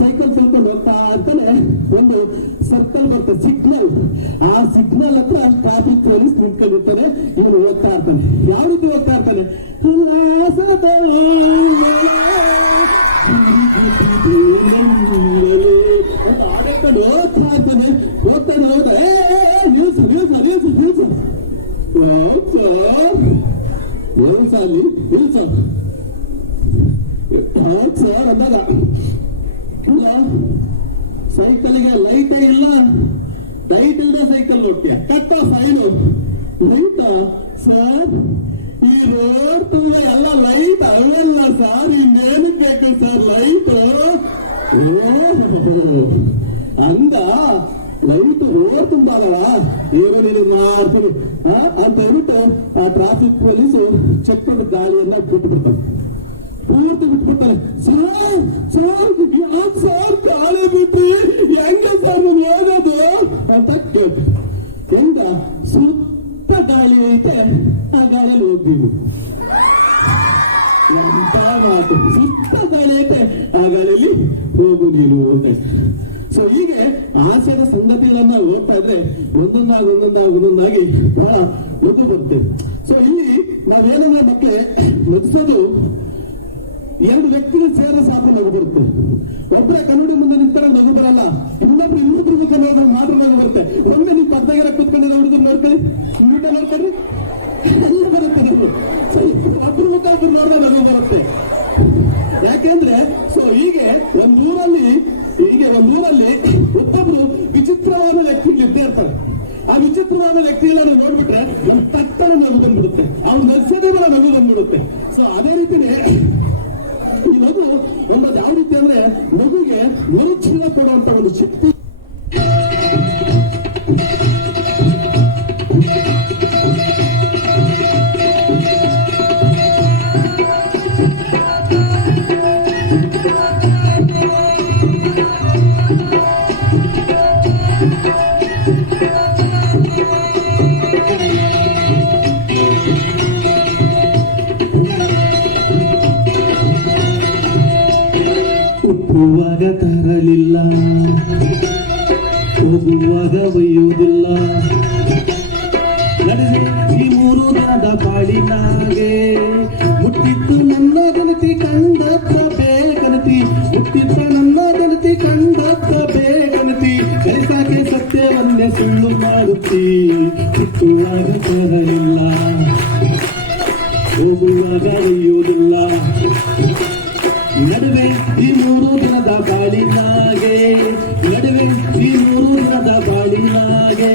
ಸೈಕಲ್ ತಿಳ್ಕೊಂಡು ಹೋಗ್ತಾ ಇರ್ತಾನೆ. ಒಂದು ಸರ್ಕಲ್ ಬರ್ತದೆ, ಸಿಗ್ನಲ್. ಆ ಸಿಗ್ನಲ್ ಹತ್ರ ಟ್ರಾಫಿಕ್ ಪೊಲೀಸ್ ನಿಂತ್ಕೊಂಡಿರ್ತಾನೆ. ಇವನು ಹೋಗ್ತಾ ಇರ್ತಾನೆ. ಯಾವ ರೀತಿ ಹೋಗ್ತಾ ಇರ್ತಾನೆ? ಆಡಕೊಂಡು ಹೋಗ್ತಾ ಇರ್ತಾನೆ. ಹೋಗ್ತಾನೆ ಹೋಗ್ತಾ ನಿಲ್ಸು ನಿಲ್ಸ ನಿಲ್ಸು ನಿಲ್ಸು ಸರ್ ಅಂದಾಗ ಇಲ್ಲ, ಸೈಕಲ್ಗೆ ಲೈಟೇ ಇಲ್ಲ. ಲೈಟ್ ಇಲ್ಲದೆ ಸೈಕಲ್ ನೋಡ್ತೀಯ, ಕಟ್ಟ ಫೈನು. ಲೈಟ್ ಸರ್, ಈ ರೋಡ್ ತುಂಬ ಎಲ್ಲ ಲೈಟ್ ಅವಲ್ಲ ಸರ್, ಇನ್ನೇನಕ್ಕೆ ಬೇಕು ಸರ್ ಲೈಟ್? ಅಂದ ಲೈಟ್ ರೋಡ್ ತುಂಬಾ ಅಲ್ಲ, ಏನೋ ನೀನು ಮಾಡ್ತೀನಿ ಅಂತ ಹೇಳ್ಬಿಟ್ಟು ಆ ಟ್ರಾಫಿಕ್ ಪೊಲೀಸು ಚೆಕ್ ಗಾಳಿಯನ್ನ ಬಿಟ್ಬಿಡ್ತಾನೆ. ಪೂರ್ತಿ ಬಿಟ್ಬಿಡ್ತಾನೆ. ಸರ್ ಸರ್ ಯಾಕೆ ಸರ್ ಗಾಳಿ ಬಿಟ್ರಿ? ಹೆಂಗೆ ಸರ್ ನೀವು ಹೋಗೋದು ಅಂತ ಕೇಳ್ತು. ಹೆಂಗ? ಸುತ್ತ ಗಾಳಿ ಐತೆ, ಆ ಗಾಳಿಯಲ್ಲಿ ಹೋಗ್ತೀವಿ. ಎಂತ ಮಾತು! ಸುತ್ತ ಗಾಳಿ ಐತೆ, ಆ ಗಾಳಿಯಲ್ಲಿ ಹೋಗು ನೀನು ಅಂತ. ಸೊ ಹೀಗೆ ಆಸೆಯ ಸಂಗತಿಗಳನ್ನ ಓದ್ತಾ ಇದ್ರೆ ಒಂದೊಂದಾಗಿ ಬಹಳ ಒದ್ದು ಬರ್ತೇವೆ. ಸೊ ಇಲ್ಲಿ ನಾವೇನಂದ್ರೆ ಮಕ್ಕಳೇ ನಗಿಸೋದು ಎರಡು ವ್ಯಕ್ತಿಗಳು ಸೇರಿದ್ರೆ ಸಾಕು ನಗು ಬರುತ್ತೆ. ಒಬ್ಬರೇ ಕನ್ನಡಿ ಮುಂದೆ ನಿಂತಾರೆ ನಗು ಬರಲ್ಲ, ಇನ್ನೊಬ್ರು ಮುಖ ನೋಡಿದ್ರೆ ಮಾತ್ರ ನಗು ಬರುತ್ತೆ. ಒಮ್ಮೆ ನೀವು ಪಕ್ಕದಾಗೆಲ್ಲ ಕೂತ್ಕೊಂಡಿರೋ ಹುಡುಗರು ನೋಡ್ಕೊಳ್ಳಿ, ಊಟ ನೋಡ್ಕೊಳ್ಳಿ, ಎಲ್ಲ ಬರುತ್ತೆ ನಗು. ಸೊ ಒಬ್ರು ಮುಖ ಒಬ್ರು ನೋಡಿದ್ರೆ ನಗು ಬರುತ್ತೆ. ಯಾಕೆಂದ್ರೆ ಸೊ ಹೀಗೆ ಒಂದೂರಲ್ಲಿ ಒಬ್ಬೊಬ್ರು ವಿಚಿತ್ರವಾದ ವ್ಯಕ್ತಿಗಳು ಇದ್ದೇ ಇರ್ತಾರೆ. ಆ ವಿಚಿತ್ರವಾದ ವ್ಯಕ್ತಿಗಳನ್ನು ನೋಡ್ಬಿಟ್ರೆ ನಮ್ ತಟ್ಟನೆ ನಗು ಬಂದ್ಬಿಡುತ್ತೆ, ಅವ್ರು ನಗ್ಸೋದೇ ನಗು ಬಂದ್ಬಿಡುತ್ತೆ. ಸೊ ಅದೇ ರೀತಿನೇ ಈ ನಗು ಒಂಬತ್ತು ಯಾವ ರೀತಿ ಅಂದ್ರೆ ನಗುಗೆ ಮರುಚಲ ಕೊಡುವಂತ ಒಂದು ಶಕ್ತಿ. ಹುಟ್ಟುವಾಗ ತರಲಿಲ್ಲ, ಹೋಗುವಾಗ ಒಯ್ಯುವುದಿಲ್ಲ, ನಡೆದು ಈ 3 ದಿನದ ಬಾಳಿನಾಗೆ ಮುಟ್ಟಿತ್ತು ನನ್ನ ಗಣತಿ ಕಂಡತ್ತ ಬೇಗನತಿ, ಮುಟ್ಟಿತ್ತ ನನ್ನ ಗಣತಿ ಕಂಡತ್ತ ಬೇಗನತಿ, ಕೈಸಾಕೆ ಸತ್ಯವನ್ನೇ ಸುಳ್ಳು ಮಾಡುತ್ತಿ. ಹುಟ್ಟುವಾಗ ತರಲಿಲ್ಲ, ಹೋಗುವಾಗ ಒಯ್ಯುವುದಿಲ್ಲ, ನಡುವೆ ಈ 3 ದಿನದ ಬಾಳಿನಾಗೆ, ನಡುವೆ ಈ 3 ದಿನದ ಬಾಳಿನಾಗೆ.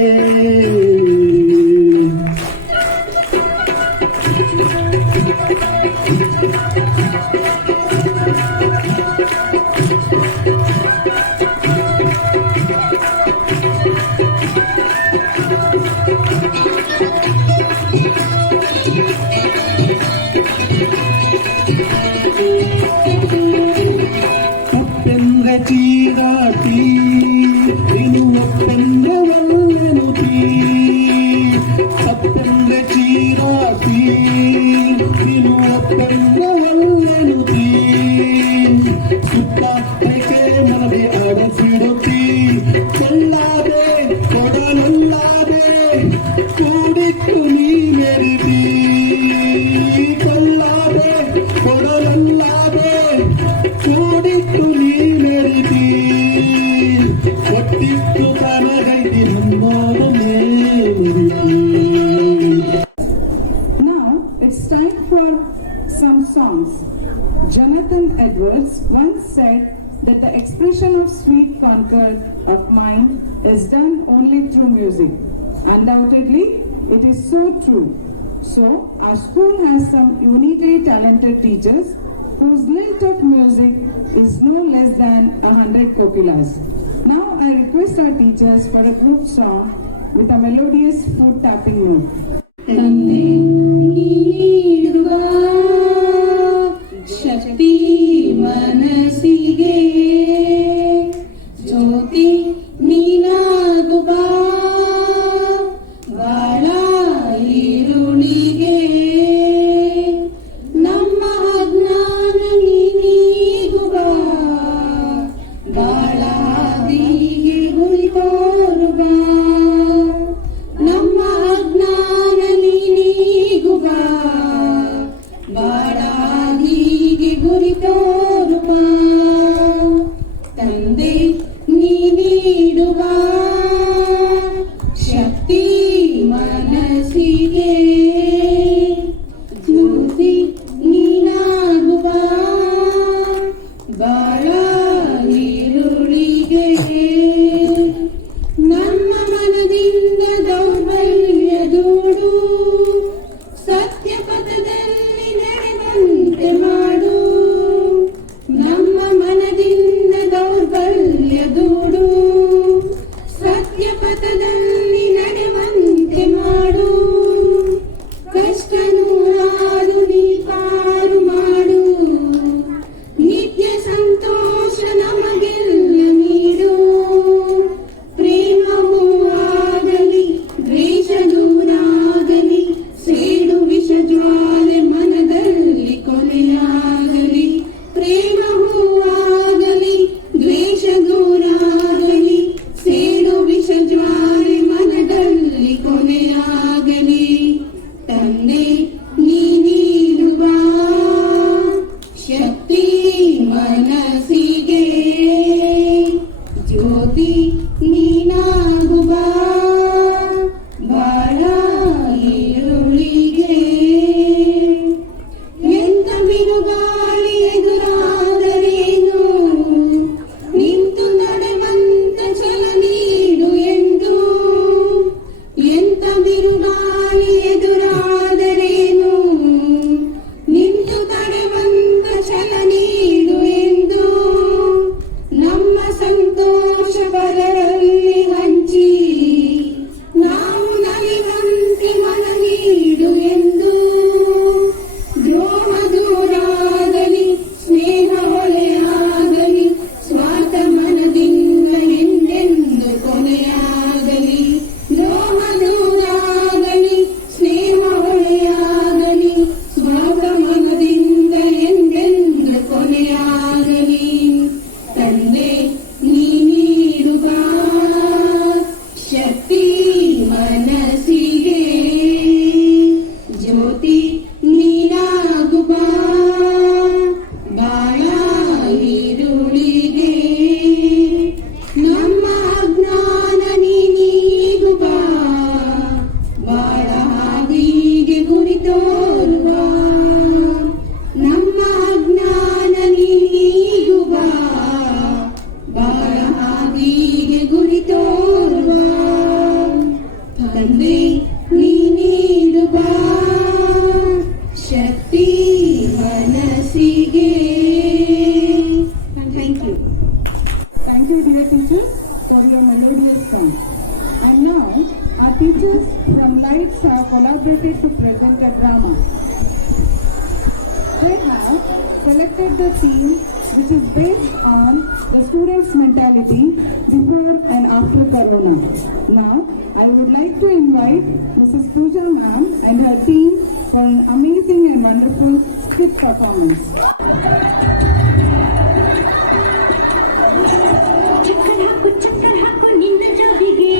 ಒಪ್ಪೆಂದ್ರೆ ಚೀರಾಟಿ, ನೀನು ಒಪ್ಪೆಂದ್ರೆ ಒಳ್ಳೆನುತಿ, ಒಪ್ಪೆಂದ್ರೆ ಚೀರಾಟಿ, ನೀನು ಒಪ್ಪೆಂದ್ರೆ ಒಳ್ಳೆನುತಿ, ಸುತ್ತ Kaikeyi expression of sweet concord of mind is done only through music. Undoubtedly, it is so true. So, our school has some uniquely talented teachers whose lilt of music is no less than 100 copilas. Now, I request our teachers for a group song with a melodious foot tapping note. ತಂದೆ ನೀಡುವ ಶಕ್ತಿ ಮನಸ್ಸಿಗೆ ಜ್ಯೋತಿ ನೀನಾಗುವ ಬಾಳ ಈರುಳಿಗೆ ನಮ್ಮ ಅಜ್ಞಾನ ನೀಗುವ ಬಾಳ ಹಾದಿಗೆ ಗುರಿ ತೋರುವ ನಮ್ಮ ಅಜ್ಞಾನ ನೀಗುವ ಬಾಳ ಹಾದಿಗೆ ಗುರಿ ತೋರುವ ತಂದೆ ನೀ ನೀಡುವ ಶಕ್ತಿ ಮನಸ್ಸಿಗೆ ಜ್ಯೋತಿ ನೀನಾಗುವ ಬಾಳ ಈರುಳಿಗೆ ನಮ್ಮ ಮನದಿಂದ ದೌರ್ಬಲ್ಯ ದೂಡು ಸತ್ಯ ಪಥದಲ್ಲಿ ನಡೆದಂತೆ ಮಾಡು ನಮ್ಮ ಮನದಿಂದ ದೌರ್ಬಲ್ಯ ದೂಡು ಸತ್ಯ ಪಥದಲ್ಲಿ ನಡೆವಂತೆ ಮಾಡು ಕಷ್ಟ ನೂರಾರು ನೀ ಪಾರು ಮಾಡು ನಿತ್ಯ ಸಂತೋಷ ನಮಗೆಲ್ಲ ನೀಡು ಪ್ರೇಮವೂ ಆಗಲಿ ದ್ವೇಷ ದೂರಾಗಲಿ ಸೇಡು ವಿಷ ಜ್ವಾಲೆ ಮನದಲ್ಲಿ ಕೊನೆಯಾಗಲಿ ಪ್ರೇಮವೂ ಆಗಲಿ ದ್ವೇಷ ದೂರಾಗಲಿ ಸೇಡು ವಿಷ ಜ್ವಾಲೆ ಮನದಲ್ಲಿ ಕೊನೆಯಾಗಲಿ ತಂದೆ ನೀ ನೀಡುವ ಶಕ್ತಿ ಮನಸ್ಸಿಗೆ ಜ್ಯೋತಿ ನೀನಾಗುವ ಬಾಳ ಈರುಳಿಗೆ ಎಂತ ಬಿರುಗಾಳಿ ಎದುರಾದರೇನು ನಿಂತು ನಡೆವಂತ ಛಲ ನೀಡು ಎಂದು ಎಂತ ಬಿರುಗಾಳಿ ಎದುರಾದರೇನು ನಿಂತು ತಡೆವಂತ ಛಲ ನೀಡು ಎಂದು ನಮ್ಮ ಸಂತೋಷ ಪರರಲ್ಲಿ ಹಂಚಿ ನಾವು ನಲಿವಂತೆ ಮನ ನೀಡು ಎಂದು ದ್ರೋಹ ದೂರಾಗಲಿ ಸ್ನೇಹ ಹೊಳೆಯಾಗಲಿ ಸ್ವಾರ್ಥ ಮನದಿಂದ ಎಂದೆಂದು ಕೊನೆಯಾಗಲಿ ದ್ರೋಹ ದೂರಾಗಲಿ ಸ್ನೇಹ ಹೊಳೆಯಾಗಲಿ ಸ್ವಾರ್ಥ ಮನದಿಂದ ಎಂದೆಂದು ಕೊನೆಯಾಗಲಿ ತಂದೆ ನೀ ನೀಡುವ ಶಕ್ತಿ ಮನಸ್ಸಿಗೆ ಜ್ಯೋತಿ ನೀನಾಗುವ ಬಾಳ ಈರುಳಿಗೆ ನಮ್ಮ ಅಜ್ಞಾನ ನೀಗುವ ಬಾಳ ಹಾದಿಗೆ ಗುರಿ ತೋರುವ ನಮ್ಮ ಅಜ್ಞಾನ ನೀಗುವ ಬಾಳ ಹಾದಿಗೆ ಗುರಿ ತೋರುವ ತಂದೆ ನೀ ನೀಡುವ ಶಕ್ತಿ ಮನಸ್ಸಿಗೆ. Thank you. Thank you, dear teachers, for your melodious song. And now, our teachers from Lights have collaborated to present a drama. They have selected the theme which is based on the students' mentality before and after Corona. Now, I would like to invite Mrs. Pooja ma'am and her team for an amazing and wonderful skit performance. ಚಕ್ಕರ್ ಹಾಕು ನಿನ್ನ ಜಾಬಿಗೆ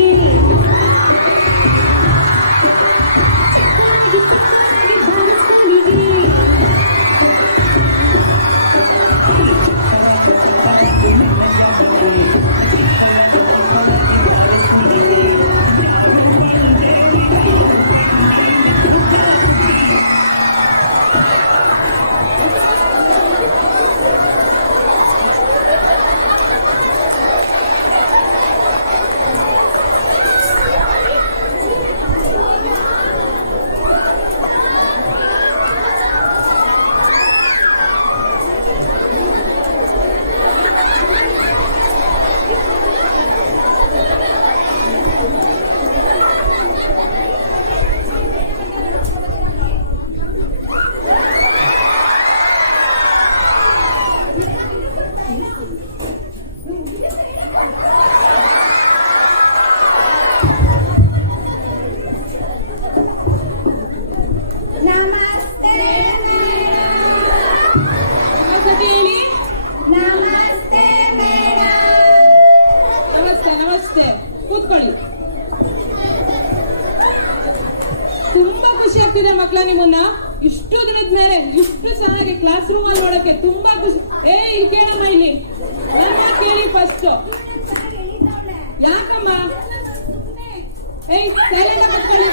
ನಮಸ್ತೆ, ಕೂತ್ಕೊಳ್ಳಿ. ತುಂಬಾ ಖುಷಿ ಆಗ್ತಿದೆ ಮಕ್ಕಳ, ನಿಮ್ಮನ್ನ ಇಷ್ಟು ದಿನದ ಮೇಲೆ ಇಷ್ಟು ಚೆನ್ನಾಗಿ ಕ್ಲಾಸ್ ರೂಮ್ ಅಲ್ಲಿ ನೋಡಕ್ಕೆ ತುಂಬಾ ಖುಷಿ. ಇಲ್ಲಿ ಕೇಳಮ್ಮ, ಇಲ್ಲಿ ನನ್ನ ಕೇಳಿ ಫಸ್ಟ್. ಯಾಕಮ್ಮ? ಸೈಲೆಂಟ್ ಕೂತ್ಕೊಳ್ಳಿ.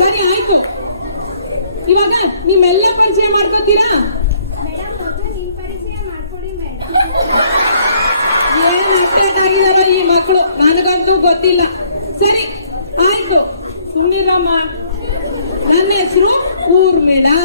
ಸರಿ ಆಯ್ತು, ಇವಾಗ ನಿಮ್ಮೆಲ್ಲ ಪರಿಚಯ ಮಾಡ್ಕೋತೀರಾ? ಏನ್ ಅಪ್ಡೇಟ್ ಆಗಿದಾರೋ ಈ ಮಕ್ಕಳು, ನನಗಂತೂ ಗೊತ್ತಿಲ್ಲ. ಸರಿ ಆಯ್ತು, ಸುಮ್ಮನಿರಮ್ಮ. ನನ್ನ ಹೆಸರು ಊರ್ಮಿಳಾ.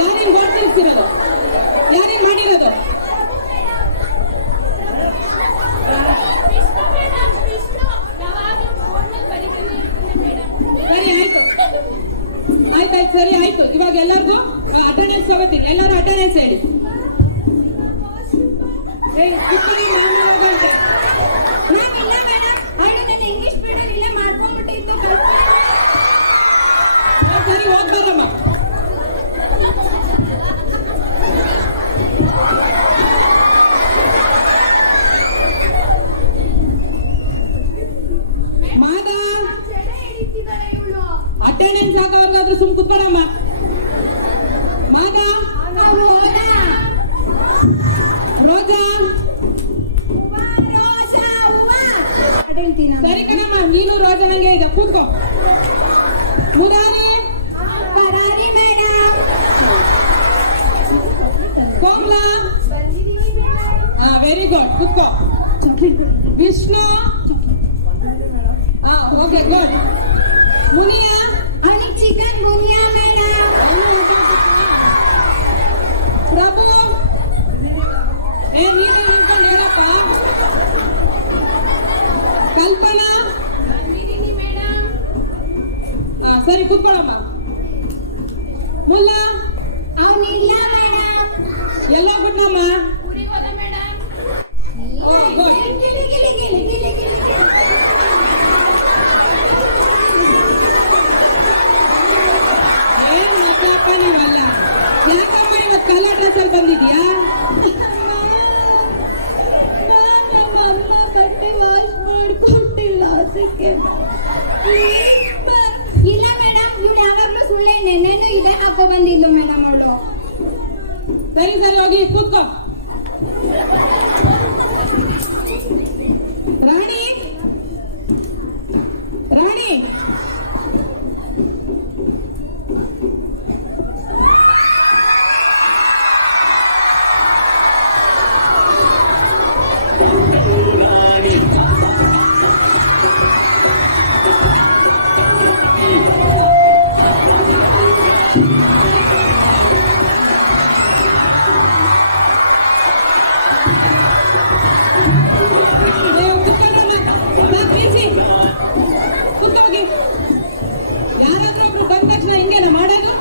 ಯಾರೇನ್ ಗೊತ್ತಿರ್ತಿರೋದು? ಯಾರೇನ್ ಮಾಡಿರೋದು? ಸರಿ ಆಯ್ತು, ಆಯ್ತಾಯ್ತು, ಸರಿ ಆಯ್ತು. ಇವಾಗ ಎಲ್ಲರಿಗೂ ಅಟೆಂಡೆನ್ಸ್ ತಗೋತೀನಿ. ಎಲ್ಲರೂ ಅಟೆಂಡೆನ್ಸ್ ಹೇಳಿ. ಇಂಗ್ಲಿಷ್ ಪೀರಿಯಡ್ ಇಲ್ಲೇ ಮಾಡ್ಕೊಂಡ್ಬಿಟ್ಟಿತ್ತು. ಸರಿ ಹೋಗ್ಬಾರಮ್ಮ. ಮಾದ ಅಟೆಂಡೆನ್ಸ್ ಹಾಕೋರ್ಗಾದ್ರೂ ಸುಮ್ ಕೂತ್ಕೊಡಮ್ಮ. ಮಾದ, ರೋಜಾ, ಸರಿ ಕಣಮ್ಮ, ನೀನು ರೋಜನಂಗೆ ಈಗ ಕೂತ್ಕೋ. ಮುರಾರಿ, ಕೋಮಲಾ, ವೆರಿ ಗುಡ್, ಕೂತ್ಕೋ. Vishnu, okay good. ಮುನಿಯಾ, ಚಿಕನ್ ಮುನಿಯಾ ಮೇಡಮ್. ಪ್ರಭು, ನೀನು ನಿಂತ್ಕೊಂಡು ಹೇಳಪ್ಪ. ಕಲ್ಪನಾ, ಮೇಡಮ್. ಸರಿ ಕೂತ್ಕೊಳ್ಳಮ್ಮ. ಮುಲ್ಲಾ, ಅವನಿಲ್ಲ ಮೇಡಮ್. ಎಲ್ಲ ಬಿಟ್ನಮ್ಮ. ಊರಿಗೆ ಹೋದ ಮೇಡಮ್. ಏನ್ ಮಕ್ಕಳಪ್ಪ ನೀವಲ್ಲ? ಯಾಕಮ್ಮ ಇವತ್ತು ಕಲರ್ ಡ್ರೆಸ್ ಅಲ್ಲಿ ಬಂದಿದ್ಯಾ? ನಮ್ಮಮ್ಮ ಬಟ್ಟೆ ವಾಶ್ ಮಾಡ್ಕೊಟ್ಟಿಲ್ಲ ಅದಕ್ಕೆ. ಇಲ್ಲ ಮೇಡಮ್, ಇವ್ಳು ಯಾವಾಗ್ಲೂ ಸುಳ್ಳೆ. ನೆನ್ನೆನೂ ಇದೇ ಹಾಕೋ ಬಂದಿದ್ಲು ಮೇಡಮ್ ಅವಳು. ಸರಿ ಸರಿ, ಹೋಗಿ ಕೂತ್ಕೋ. ರಾಣಿ, ರಾಣಿ, ಯಾರಾದ್ರೂ ಬಂದ ತಕ್ಷಣ ಹಿಂಗೇನ ಮಾಡೋದು?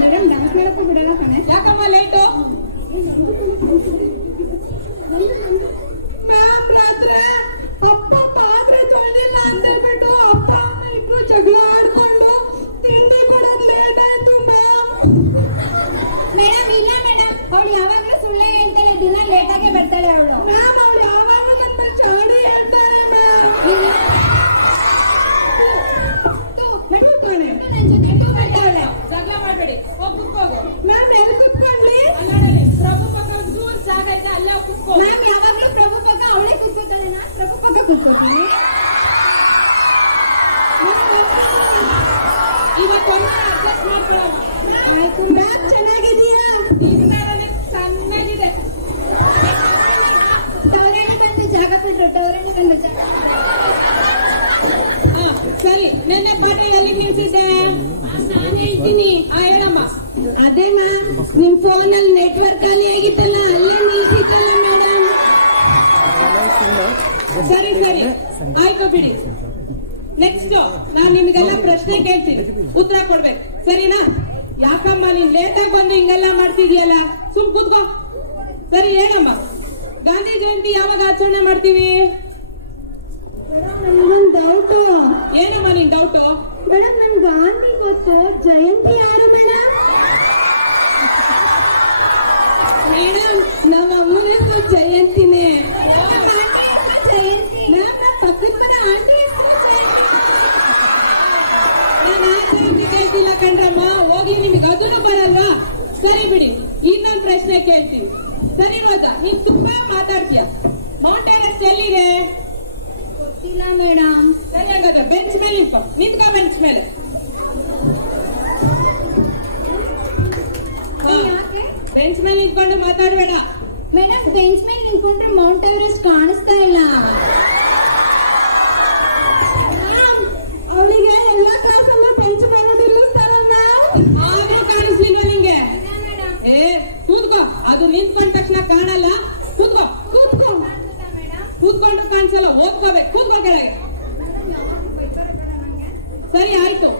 ಮೇಡಮ್ ಡಾನ್ಸ್ ಮಾಡಕ್ಕೂ ಬಿಡಲ್ಲ ಕಣೆ. ಯಾಕಮ್ಮ ಲೇಟು? ಮ್ಯಾಮ್ ರಾತ್ರಿ ಅಪ್ಪ ಪಾತ್ರೆ ತೊಳೆದಿಲ್ಲ ಅಂತ ಹೇಳ್ಬಿಟ್ಟು ಅಪ್ಪ ಅಮ್ಮ ಇಬ್ರು ಜಗಳ ಆಡ್ಕೊಂಡು ತಿಂಡಿ ಕೊಡೋದು ಲೇಟ್ ಆಯ್ತು ಮ್ಯಾಮ್. ಮೇಡಮ್ ಇಲ್ಲ ಮೇಡಮ್, ಅವಳು ಯಾವಾಗಲೂ ಸುಳ್ಳೆ ಹೇಳ್ತಾಳೆ. ದಿನ ಲೇಟ್ ಆಗಿ ಬರ್ತಾಳೆ ಅವಳು. ಮ್ಯಾಮ್ ಅವಳು ಯಾವಾಗಲೂ ನನ್ನ ಚಾಡಿ ಹೇಳ್ತಾಳೆ ಮ್ಯಾಮ್. ಜಗಳ ಮಾಡಬೇಡಿ, ಹೋಗಿ ಕುತ್ಕೋಗು. ಮ್ಯಾಮ್ ಎಲ್ಲಿ ಕುತ್ಕೊಂಡ್ಲಿ? ಅಲ್ಲೇ ಪ್ರಭು ಪಕ್ಕ ದೂರ ಜಾಗ ಇದೆ, ಅಲ್ಲ ಕುತ್ಕೋ. ಮ್ಯಾಮ್ ಯಾವಾಗಲೂ ಪ್ರಭು ಪಕ್ಕ ಅವಳೇ ಕುತ್ಕೋತಾಳೆ. ನಾನು ಪ್ರಭು ಪಕ್ಕ ಕುತ್ಕೋತೀನಿ. ಇವತ್ತೊಂದು ಅಡ್ಜಸ್ಟ್ ಮಾಡ್ಕೊಳ್ಳೋಣ. ಆಯ್ತು ಮ್ಯಾಮ್, ಚೆನ್ನಾಗಿದೆಯಾ? ಈಗ ಮೇಲೆ ಸಣ್ಣಗಿದೆ. ಟವರಣಿ ಬಂದು ಜಾಗ ಬಿಟ್ಟು ಟವರಣಿ ಬಂದು ಜಾಗ. ಸರಿ, ನೆನ್ನೆ ಪಾಠ ಎಲ್ಲಿ ನಿಲ್ಸಿದ್ದೆ? ನಾನು ಹೇಳ್ತೀನಿ. ಹೇಳಮ್ಮ. ಅದೇ ಮ್ಯಾಮ್, ನಿಮ್ ಫೋನ್ ಅಲ್ಲಿ ನೆಟ್ವರ್ಕ್ ಖಾಲಿ ಆಗಿತ್ತಲ್ಲ, ಅಲ್ಲೇ ನಿಲ್ಸಿತ್ತಲ್ಲ ಮೇಡಮ್. ಸರಿ ಸರಿ ಆಯ್ತು ಬಿಡಿ. ನೆಕ್ಸ್ಟ್ ನಾನು ನಿಮ್ಗೆಲ್ಲ ಪ್ರಶ್ನೆ ಕೇಳ್ತೀನಿ, ಉತ್ತರ ಕೊಡ್ಬೇಕು, ಸರಿನಾ? ಯಾಕಮ್ಮ ನೀನ್ ಲೇಟ್ ಆಗಿ ಬಂದು ಹಿಂಗೆಲ್ಲ ಮಾಡ್ತಿದ್ಯಲ್ಲ, ಸುಮ್ ಕೂತ್ಕೋ. ಸರಿ ಹೇಳಮ್ಮ, ಗಾಂಧಿ ಜಯಂತಿ ಯಾವಾಗ ಆಚರಣೆ ಮಾಡ್ತೀವಿ? ಇವತ್ತು ಜಯಂತಿ ಯಾರು ಮೇಡಮ್? ಮೇಡಮ್ ನಮ್ಮ ಅಮ್ಮನ ಹೆಸರು ಜಯಂತಿನೇ. ಜಯಂತಿ ನಮ್ಮ ಪಕ್ಕದ ಮನೆ ಆಂಟಿ ಹೆಸರು ಜಯಂತಿ. ನಾನು ಆ ಜಯಂತಿ ಕೇಳ್ತಿಲ್ಲ ಕಣ್ರಮ್ಮ, ಹೋಗ್ಲಿ ನಿಮಗೆ ಅದನ್ನು ಬರಲ್ವಾ? ಸರಿ ಬಿಡಿ, ಇನ್ನೊಂದು ಪ್ರಶ್ನೆ ಕೇಳ್ತೀನಿ. ಸರಿ ರೋಜಾ, ನೀನ್ ತುಂಬಾ ಮಾತಾಡ್ತೀಯ. ಮೌಂಟ್ ಎವರೆಸ್ಟ್ ಎಲ್ಲಿದೆ? ಗೊತ್ತಿಲ್ಲ ಮೇಡಮ್. ಸರಿ ಹಾಗಾದ್ರೆ ಬೆಂಚ್ ಮೇಲೆ ನಿಂತ್ಕೋ ಬೆಂಚ್ ಮೇಲೆ. ಯಾಕೆ ಬೆಂಚ್ ಮೇಲೆ ನಿಂತ್ಕೊಂಡು ಮಾತಾಡ್ಬೇಡ. ಮೇಡಮ್? ಬೆಂಚ್ ಮೇಲೆ ನಿಂತ್ಕೊಂಡ್ರೆ ಮೌಂಟ್ ಎವರೆಸ್ಟ್ ಕಾಣಿಸ್ತಾ ಇಲ್ಲ. ಅವಳಿಗೆ ಎಲ್ಲಾ ಕ್ಲಾಸಲ್ಲೂ ಬೆಂಚ್ ಮೇಲೆ ನಿಲ್ಲಿಸ್ತಾರಲ್ಲ, ಆದ್ರೂ ಕಾಣಿಸ್ಲಿಲ್ವ ನಿಂಗೆ? ಏ ಕೂತ್ಕೋ, ಅದು ನಿಂತ್ಕೊಂಡ ತಕ್ಷಣ ಕಾಣಲ್ಲ. ಕೂತ್ಕೋ ಕೂತ್ಕೊಂಡು ಕಾಣಿಸಲ್ಲ, ಓದ್ಕೋಬೇಕು. ಕೂತ್ಕೋ ಕೆಳಗೆ. ಸರಿ ಆಯ್ತು.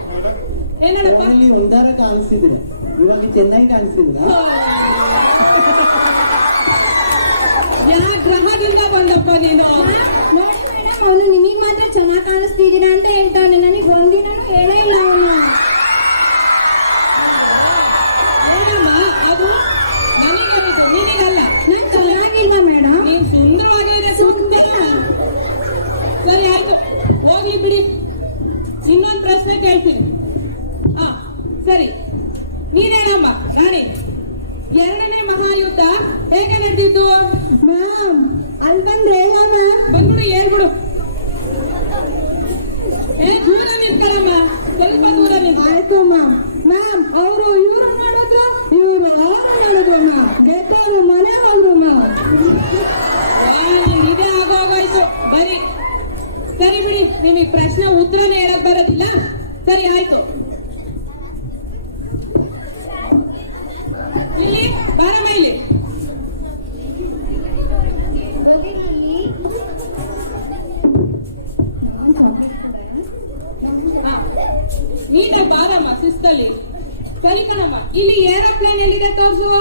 ಏನಪ್ಪ? ಉಂಡಾರ ಕಾಣಿಸ್ತಿದ್ರೆ ಇವಾಗ ಚೆನ್ನಾಗಿ ಕಾಣಿಸ್ತಿದ್ರ? ಯಾ ಗ್ರಹದಿಂದ ಬಂದಪ್ಪ ನೀನು? ನೋಡಿ ಮೇಡಮ್, ಅವನು ನಿಮಗ್ ಮಾತ್ರ ಚೆನ್ನಾಗಿ ಕಾಣಿಸ್ತಿದ್ದೀರಾ ಅಂತ ಹೇಳ್ತಾನೆ. ನನಗೆ ಒಂದಿನೂ ಹೇಳೇ ಇಲ್ಲ ಅವನು. ನೋಡಮ್ಮ, ಅದು ನನಗೆ ಹೇಳಿದ್ದು, ನಿನಗಲ್ಲ. ನಾನ್ ಚೆನ್ನಾಗಿಲ್ವಾ ಮೇಡಮ್? ನೀನ್ ಸುಂದರವಾಗಿದ್ರೆ ಸುಂದರ. ಸರಿ ಆಯ್ತು, ಹೋಗ್ಲಿ ಬಿಡಿ. ಇನ್ನೊಂದು ಪ್ರಶ್ನೆ ಕೇಳ್ತೀನಿ. ಹಾ ಸರಿ, ನೀನೇನಮ್ಮ ರಾಣಿ, ಎರಡನೇ ಮಹಾಯುದ್ಧ ಹೇಗೆ ನಡೆದಿದ್ದು? ಮ್ಯಾಮ್ ಅಲ್ಲಿ ಬಂದ್ರೆ ಹೇಳ ಮ್ಯಾಮ್. ಬಂದ್ಬಿಡು, ಹೇಳ್ಬಿಡು. ದೂರ ನಿಂತ್ಕೊಳ್ಳಮ್ಮ, ಸ್ವಲ್ಪ ದೂರ ನಿಂತ. ಆಯ್ತು ಮ್ಯಾಮ್. ಮ್ಯಾಮ್ ಅವರು ಇವ್ರು ಮಾಡಿದ್ರು, ಇವ್ರು ಅವ್ರು ಮಾಡಿದ್ರು ಮ್ಯಾಮ್. ಗೆದ್ದವರು ಮನೆ ಹೋದ್ರು ಮ್ಯಾಮ್. ಇದೇ ಆಗೋಗಾಯ್ತು ಬರೀ. ಸರಿ ಬಿಡಿ, ನಿಮಗೆ ಪ್ರಶ್ನೆ ಉತ್ತರನೇ ಹೇಳಕ್ ಬರೋದಿಲ್ಲ. ಸರಿ ಆಯ್ತು, ಇಲ್ಲಿ ಬಾರಮ್ಮ. ಇಲ್ಲಿ ನೀನೇ ಬಾರಮ್ಮ, ಶಿಸ್ತಲ್ಲಿ. ಸರಿ ಕಣಮ್ಮ, ಇಲ್ಲಿ ಏರೋಪ್ಲೇನ್ ಎಲ್ಲಿದೆ ತೋರ್ಸು.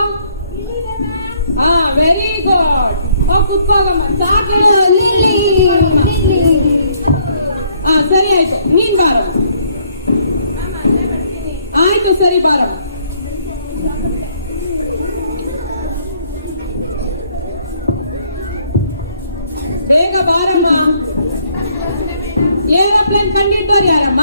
ಹಾ ವೆರಿ ಗುಡ್. ಕುತ್ಕೋಗಮ್ಮ, ಸಾಕು. ಹಾ ಸರಿ ಆಯ್ತು, ನೀನ್ ಬಾರಮ್ಮ. ಆಯ್ತು ಸರಿ, ಬಾರಮ್ಮ. ಬೇಗ ಬಾರಮ್ಮ. ಏರೋಪ್ಲೇನ್ ಕಂಡಿದ್ದವ್ರು ಯಾರಮ್ಮ?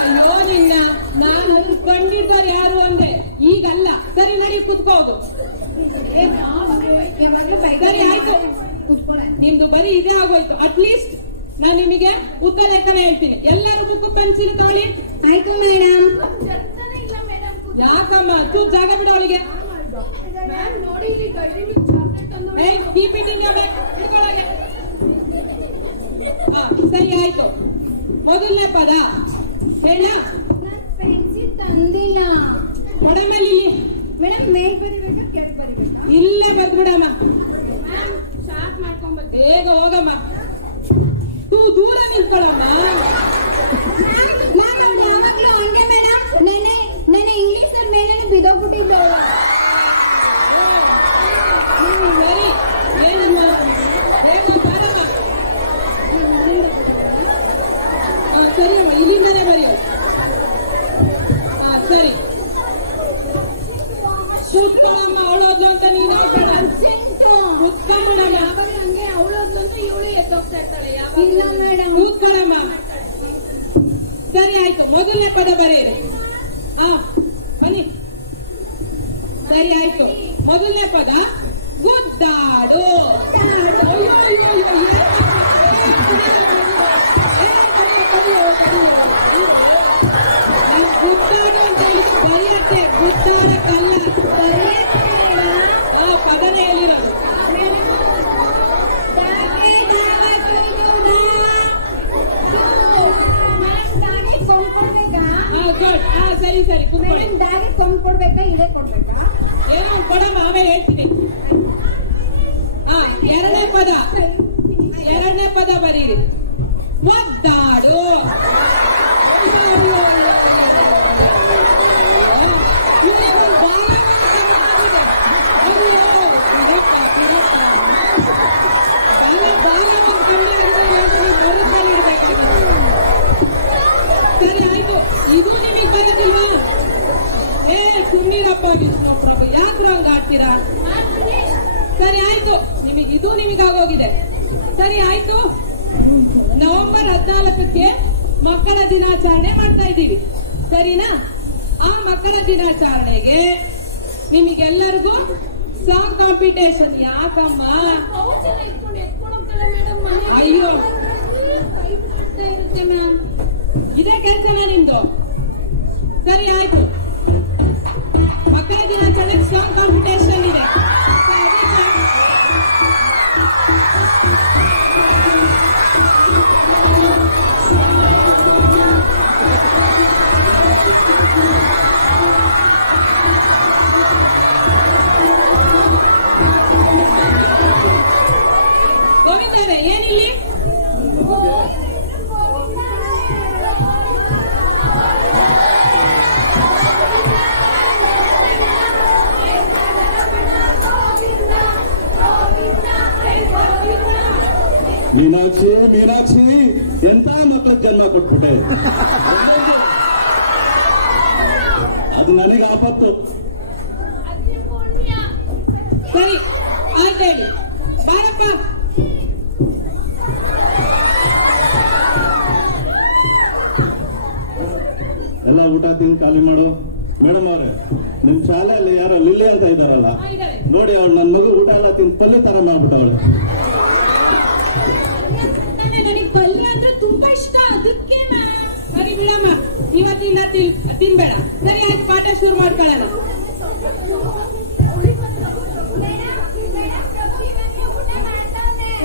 ಅಯ್ಯೋ ನಿನ್ನ, ನಾನು ಕಂಡಿದ್ದವ್ರು ಯಾರು ಅಂದೆ, ಈಗಲ್ಲ. ಸರಿ ನಡಿ, ಕುತ್ಕೋದು. ಸರಿ ಆಯ್ತು, ನಿಮ್ದು ಬರೀ ಇದೇ ಆಗೋಯ್ತು. ಅಟ್ಲೀಸ್ಟ್ ನಾನು ನಿಮಗೆ ಉತ್ತರ ಲೆಕ್ಕನ ಹೇಳ್ತೀನಿ. ಎಲ್ಲರೂ ಬುಕ್ ಪೆನ್ಸಿಲ್ ತಾಳಿ. ಆಯ್ತು ಮೇಡಮ್. ಯಾಕಮ್ಮ, ತೂ ಜಾಗ ಬಿಡ ಅವಳಿಗೆ. ಸರಿ ಆಯ್ತು, ಮೊದಲನೇ ಪದ ಹೇಳ. ಪೆನ್ಸಿಲ್ ತಂದಿಲ್ಲ ಮೇಲೆ ಇಲ್ಲಿ ಮೇಡಮ್. ಮೇಲ್ ಬರಿಬೇಕಾ ಕೆಳಗೆ ಬರಿಬೇಕಾ? ಇಲ್ಲೇ ಬರ್ದ್ಬಿಡಮ್ಮ. ಸ್ಟಾರ್ಟ್ ಮಾಡ್ಕೊಂಡ್ ಬೇಗ ಹೋಗಮ್ಮ. ತೂ ದೂರ ನಿಂತ್ಕೊಳ್ಳಮ್ಮ. ಯಾವಾಗ್ಲೂ ಹಂಗೆ ಮೇಡಮ್. ನೆನೆ ಇಂಗ್ಲಿಷ್ ಮೇಲೆ ಬಿದ್ದೋಗ್ಬಿಟ್ಟಿದ್ದು. ಸರಿ, ಏನಮ್ಮ, ಬೇಗ ಬಾರಮ್ಮ. ಸರಿ ಅಮ್ಮ, ಇಲ್ಲಿಂದನೇ ಬರೆಯೋ. ಸರಿ, ಕೂತ್ಕೊಳ್ಳಮ್ಮ. ಅವಳೋದ್ಲು ಅಂತ ನೀನು ಹೇಳ್ಬೇಡ. ಕೂತ್ಕೊಂಡ್ಬಿಡಮ್ಮ. ಹಂಗೆ ಅವಳೋದ್ಲು ಅಂತ ಇವಳು ಎತ್ತೋಗ್ತಾ ಇರ್ತಾಳೆ. ಇಲ್ಲ ಮೇಡಮ್. ಕೂತ್ಕೊಳ್ಳಮ್ಮ. ಸರಿ ಆಯ್ತು, ಮೊದಲನೇ ಪದ ಬರೆಯಿರಿ. ಬನ್ನಿ. ಸರಿ ಆಯ್ತು, ಮೊದಲನೇ ಪದ ಗುದ್ದಾಡು. ಅಯ್ಯೋ ಅಯ್ಯೋ ಅಯ್ಯೋ, ಗುದ್ದಾಡು ಅಂತ ಹೇಳಿದ್ರೆ ಬರೆಯತ್ತೆ, ಗುದ್ದಾಡಕ್ಕಲ್ಲ. ಪದನೇ ಹೇಳಿರೋದು. ಗುಡ್. ಸರಿ ಸರಿ, ಕುತ್ಕೊಳ್ಳಿ. ಕೊಡ್ಬೇಕಾ ಇಲ್ಲೇ ಕೊಡ್ಬೇಕಾ? ಏನೋ ಕೊಡಮ್ಮ, ಆಮೇಲೆ ಹೇಳ್ತೀನಿ. ಎರಡನೇ ಪದ ಬರೀರಿ. ಒದ್ದಾಡು. ಬಾಲ ವಿಷ್ಣು ಪ್ರಭು ಯಾಕ್ರು ಹಂಗ ಆಡ್ತೀರಾ? ಸರಿ ಆಯ್ತು, ನಿಮಗಾಗೋಗಿದೆ. ಸರಿ ಆಯ್ತು, ನವೆಂಬರ್ 14ಕ್ಕೆ ಮಕ್ಕಳ ದಿನಾಚರಣೆ ಮಾಡ್ತಾ ಇದ್ದೀವಿ, ಸರಿನಾ? ಆ ಮಕ್ಕಳ ದಿನಾಚರಣೆಗೆ ನಿಮಗೆಲ್ಲರಿಗೂ ಸಾಂಗ್ ಕಾಂಪಿಟೇಷನ್. ಯಾಕಮ್ಮ? ಅಯ್ಯೋ, ಇದೇ ಕೆಲಸನ ನಿಮ್ದು? ಸರಿ ಆಯ್ತು, ಮಕ್ಕಳ ದಿನಾಚರಣೆಗೆ ಸಾಂಗ್ ಕಾಂಪಿಟೇಷನ್ ಇದೆ. ಗೋವಿಂದರೇ, ಏನಿಲ್ಲಿ? ಮೀನಾಕ್ಷಿ ಎಂತ ಮಕ್ಕಳಿಗೆ ಜನ್ಮ ಕೊಟ್ಬಿಟ್ಟೆ. ಅದು ನನಗೆ ಆಪತ್ತು. ಸರಿ ಆಯ್ತೇಳಿ, ಬಾರಕ್ಕ. ಎಲ್ಲ ಊಟ ತಿಂದು ಖಾಲಿ ಮಾಡು. ಮೇಡಮ್ ಅವ್ರೆ, ನಿಮ್ ಶಾಲೆಯಲ್ಲಿ ಯಾರೋ ಲಿಲ್ಲಿ ಅಂತ ಇದ್ದಾರಲ್ಲ, ನೋಡಿ ಅವಳು ನನ್ನ ಮಗು ಊಟ ಎಲ್ಲ ತಿಂದು ಪಲ್ಯ ತರ ಮಾಡ್ಬಿಟ್ಟವಳು. ನನಗೆ ಪಲ್ಯ ಅಂದ್ರೆ ತುಂಬಾ ಇಷ್ಟ, ಅದಕ್ಕೆ. ಸರಿ ಬಿಡಮ್ಮ, ಇವತ್ತಿಂದ ತಿನ್ಬೇಡ. ಸರಿ ಆಯ್ತು, ಪಾಠ ಶುರು ಮಾಡ್ಕೊಳ್ಳೋಣ.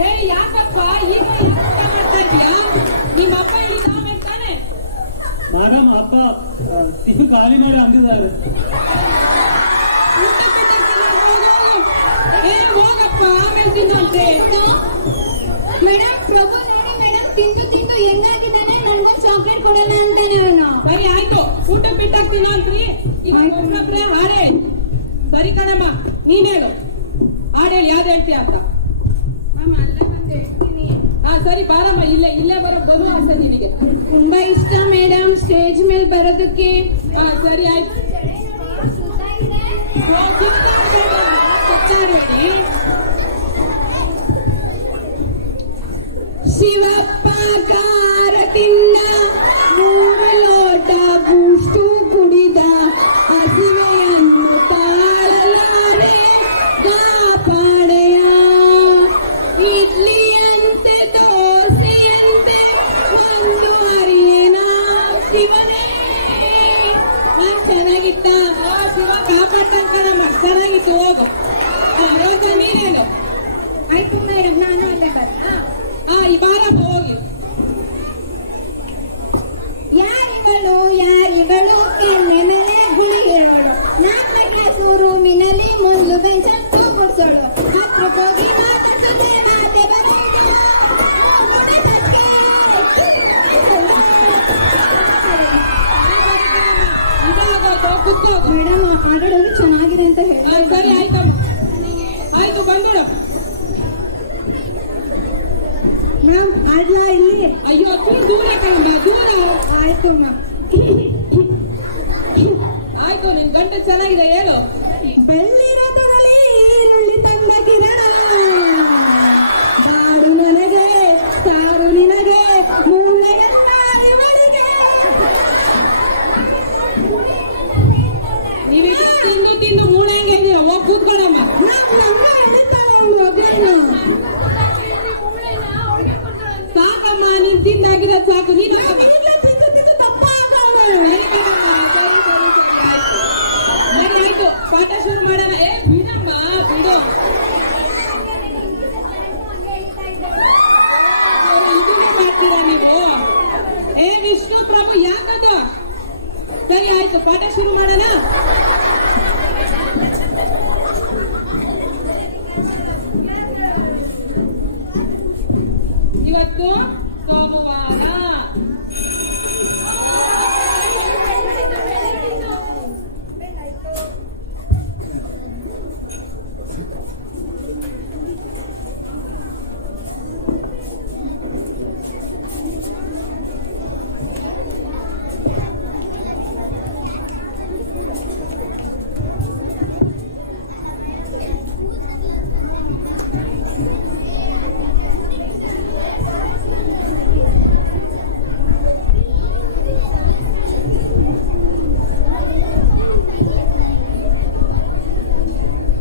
ಏ ಯಾಕಪ್ಪ ಈಗ ಊಟ ಮಾಡ್ತಾ ಇದೀಯಾ? ನಿಮ್ಮ ಅಪ್ಪ ಹೇಳಿದ ಮಾಡ್ತಾನೆ. ಮೇಡಮ್ ಅಪ್ಪ ಟಿಫಿನ್ ಖಾಲಿ ಮಾಡಿ ಅಂದಿದ್ದಾರೆ. ಏ ಹೋಗಪ್ಪ, ಆಮೇಲೆ ತಿನ್ನಂತೆ. ಮೇಡಮ್, ಪ್ರಭು ನೋಡಿ ಮೇಡಮ್, ತಿಂದು ಹೆಂಗಾಗಿದ್ದಾನೆ, ನನ್ಗೊಂದು ಚಾಕ್ಲೇಟ್ ಕೊಡಲ್ಲ ಅಂತಾನೆ ಅವನು. ಸರಿ ಆಯ್ತು, ಊಟ ಬಿಟ್ಟಾಗ ತಿನ್ನಂತ್ರಿ. ಒಬ್ಬೊಬ್ರೆ ಹಾಡೇ. ಸರಿ ಕಣಮ್ಮ, ನೀನ್ ಹೇಳು, ಹಾಡೇಳಿ ಯಾವ್ದು ಹೇಳ್ತೀಯ ಅಂತ. ಹಾ ಸರಿ, ಬಾರಮ್ಮ, ಇಲ್ಲೇ ಬರೋ ಆಸೆ ನಿನಗೆ. ತುಂಬಾ ಇಷ್ಟ ಮೇಡಮ್ ಸ್ಟೇಜ್ ಮೇಲೆ ಬರೋದಕ್ಕೆ. ಹಾ ಸರಿ ಆಯ್ತು. ಶಿವಪ್ಪ ಕಾರತಿಂದ 3 ಲೋಟ ಬೂಷ್ಟು ಕುಡಿದ, ಹಸಿವೆಯನ್ನು ತಾಳಲಾರೆ ಗಾಪಾಡೆಯ. ಇಡ್ಲಿಯಂತೆ ದೋಸೆಯಂತೆ ಒಂದು ಅರಿಯೇನ ಶಿವನೇ. ಚೆನ್ನಾಗಿತ್ತ? ಶಿವ ಕಾಪಾಡ್ತಾನಮ್ಮ, ಚೆನ್ನಾಗಿತ್ತು, ಹೋಗು. ರೋಜ ನೀನೇನು? ಆಯ್ತು ಮೇಡಮ್, ನಾನು ಅಲ್ಲೇ ಬರ. ಈ ಬಾರ ಹೋಗಿ. ಯಾರಿಗಳು ಕೆನ್ನೆ ಮೇಲೆ ಗುಳಿ ಹೇಳೋಳು, 4ನೇ ಕ್ಲಾಸು ರೂಮಿನಲ್ಲಿ ಮುಂದು ಬೆಂಚಂತೂ ಕೊಡ್ಸೋಳು, ಹತ್ರ ಹೋಗಿ ಮಾತಾಡ್ಸೋದೆ ಮಾತೆ ಮೇಡಮ್ ಹಾಡೋದು ಚೆನ್ನಾಗಿದೆ ಅಂತ ಹೇಳಿ. ಸರಿ ಆಯ್ತಮ್ಮ, ಆಯ್ತು ಬಂದ್ಬಿಡು. ಮೇಡಮ್ ಆಡ್ಲಾ ಇಲ್ಲಿ? ಅಯ್ಯೋ ದೂರ ಕಣಮ್ಮ, ದೂರ. ಆಯ್ತು ಮೇಡಮ್. ಆಯ್ತು, ನಿನ್ ಗಂಟೆ ಚೆನ್ನಾಗಿದೆ, ಹೇಳು. ಬೆಳ್ಳಿರಥದಲ್ಲಿ ಈರುಳ್ಳಿ ತಂದ ಕಿರಣ, ಹಾಡು ನನಗೆ ಸಾರು ನಿನಗೆ, ಮೂಳೆಯನ್ನ ಇವಳಿಗೆ. ನೀವೀಗ ತಿಂದು ಮೂಳೆ ಹೆಂಗೆ ಹೋಗಿ ಕೂತ್ಕೊಳಮ್ಮ. ನಮ್ಮ ಎಳಿತಾಳೆ ಮಗನು. ಸಾಕಮ್ಮ, ನೀನ್ ತಿಂದಾಗಿರೋದು ಸಾಕು. ನೀನು ತಿಂದು ತಪ್ಪ ಆಗೋಳು. ಸರಿ ಆಯ್ತು, ಪಾಠ ಶುರು ಮಾಡೋಣ. ಏ ಬಿಡಮ್ಮ, ಬಿಡು. ಇದನ್ನೇ ಮಾಡ್ತೀರಾ ನೀವು? ಏ ವಿಷ್ಣು ಪ್ರಭು, ಯಾಕದು? ಸರಿ ಆಯ್ತು, ಪಾಠ ಶುರು ಮಾಡೋಣ. ಇವತ್ತು ಸೋಮವಾರ.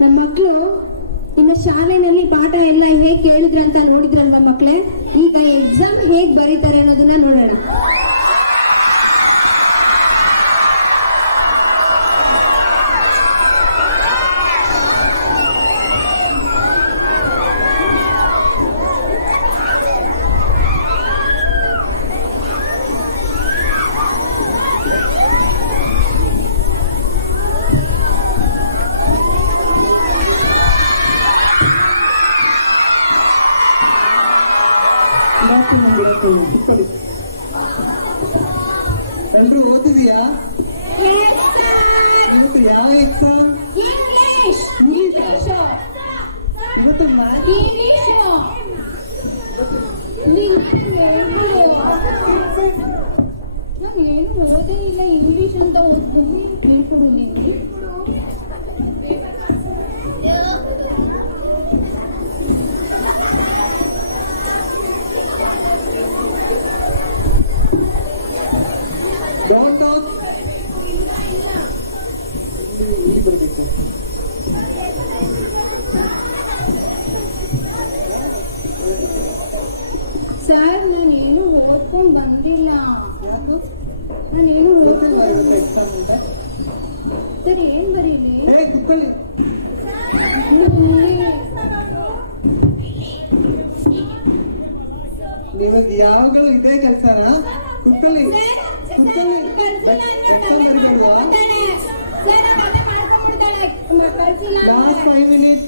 ನಮ್ಮ ಮಕ್ಕಳು ಇನ್ನು ಶಾಲೆನಲ್ಲಿ ಪಾಠ ಎಲ್ಲ ಹೇಗ್ ಕೇಳಿದ್ರ ಅಂತ ನೋಡಿದ್ರಲ್ವಾ ಮಕ್ಕಳೇ? ಈಗ ಎಕ್ಸಾಮ್ ಹೇಗ್ ಬರೀತಾರೆ ಅನ್ನೋದನ್ನ ನೋಡೋಣ. ಎಲ್ರು ಓದಿದ್ಯಾ? ಇವತ್ತು ಯಾವ ಎಕ್ಸಾಮ್? ಇವತ್ತು ಮ್ಯಾಥ್ಸ್. ನಾನು ಏನು ಓದೇ ಇಲ್ಲ, ಇಂಗ್ಲಿಷ್ ಅಂತ ಓದ್ತೀನಿ. ಹೇಳ್ಕೊಡು ನಿನ್ಗೆ. Don't talk. ಸರ್ ನಾನೇನು ಓದ್ಕೊಂಡ್ ಬಂದಿಲ್ಲ. ನಾನೇನು ಸರ್ ಏನ್ ಬರೀಲಿ? ಕುತ್ಕೊಳ್ಳಿ. ನಿಮಗೆ ಯಾವಾಗಲೂ ಇದೇ ಕೆಲಸನಾ? ಕುತ್ಕೊಳ್ಳಿ ಕುತ್ಕೊಳ್ಳಿ. ಎಕ್ಸಾಮ್ ಬರೀಬೇಡ್ವಾ? Last 5 minutes.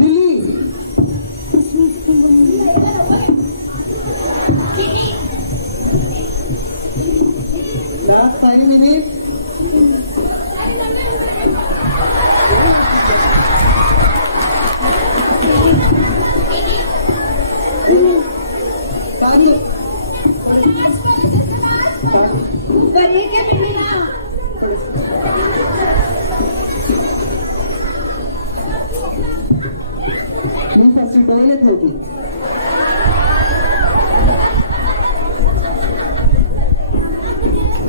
Lily last 5 minutes. ನೀವು ಫಸ್ಟ್ ಟಾಯ್ಲೆಟ್ ಹೋಗಿ.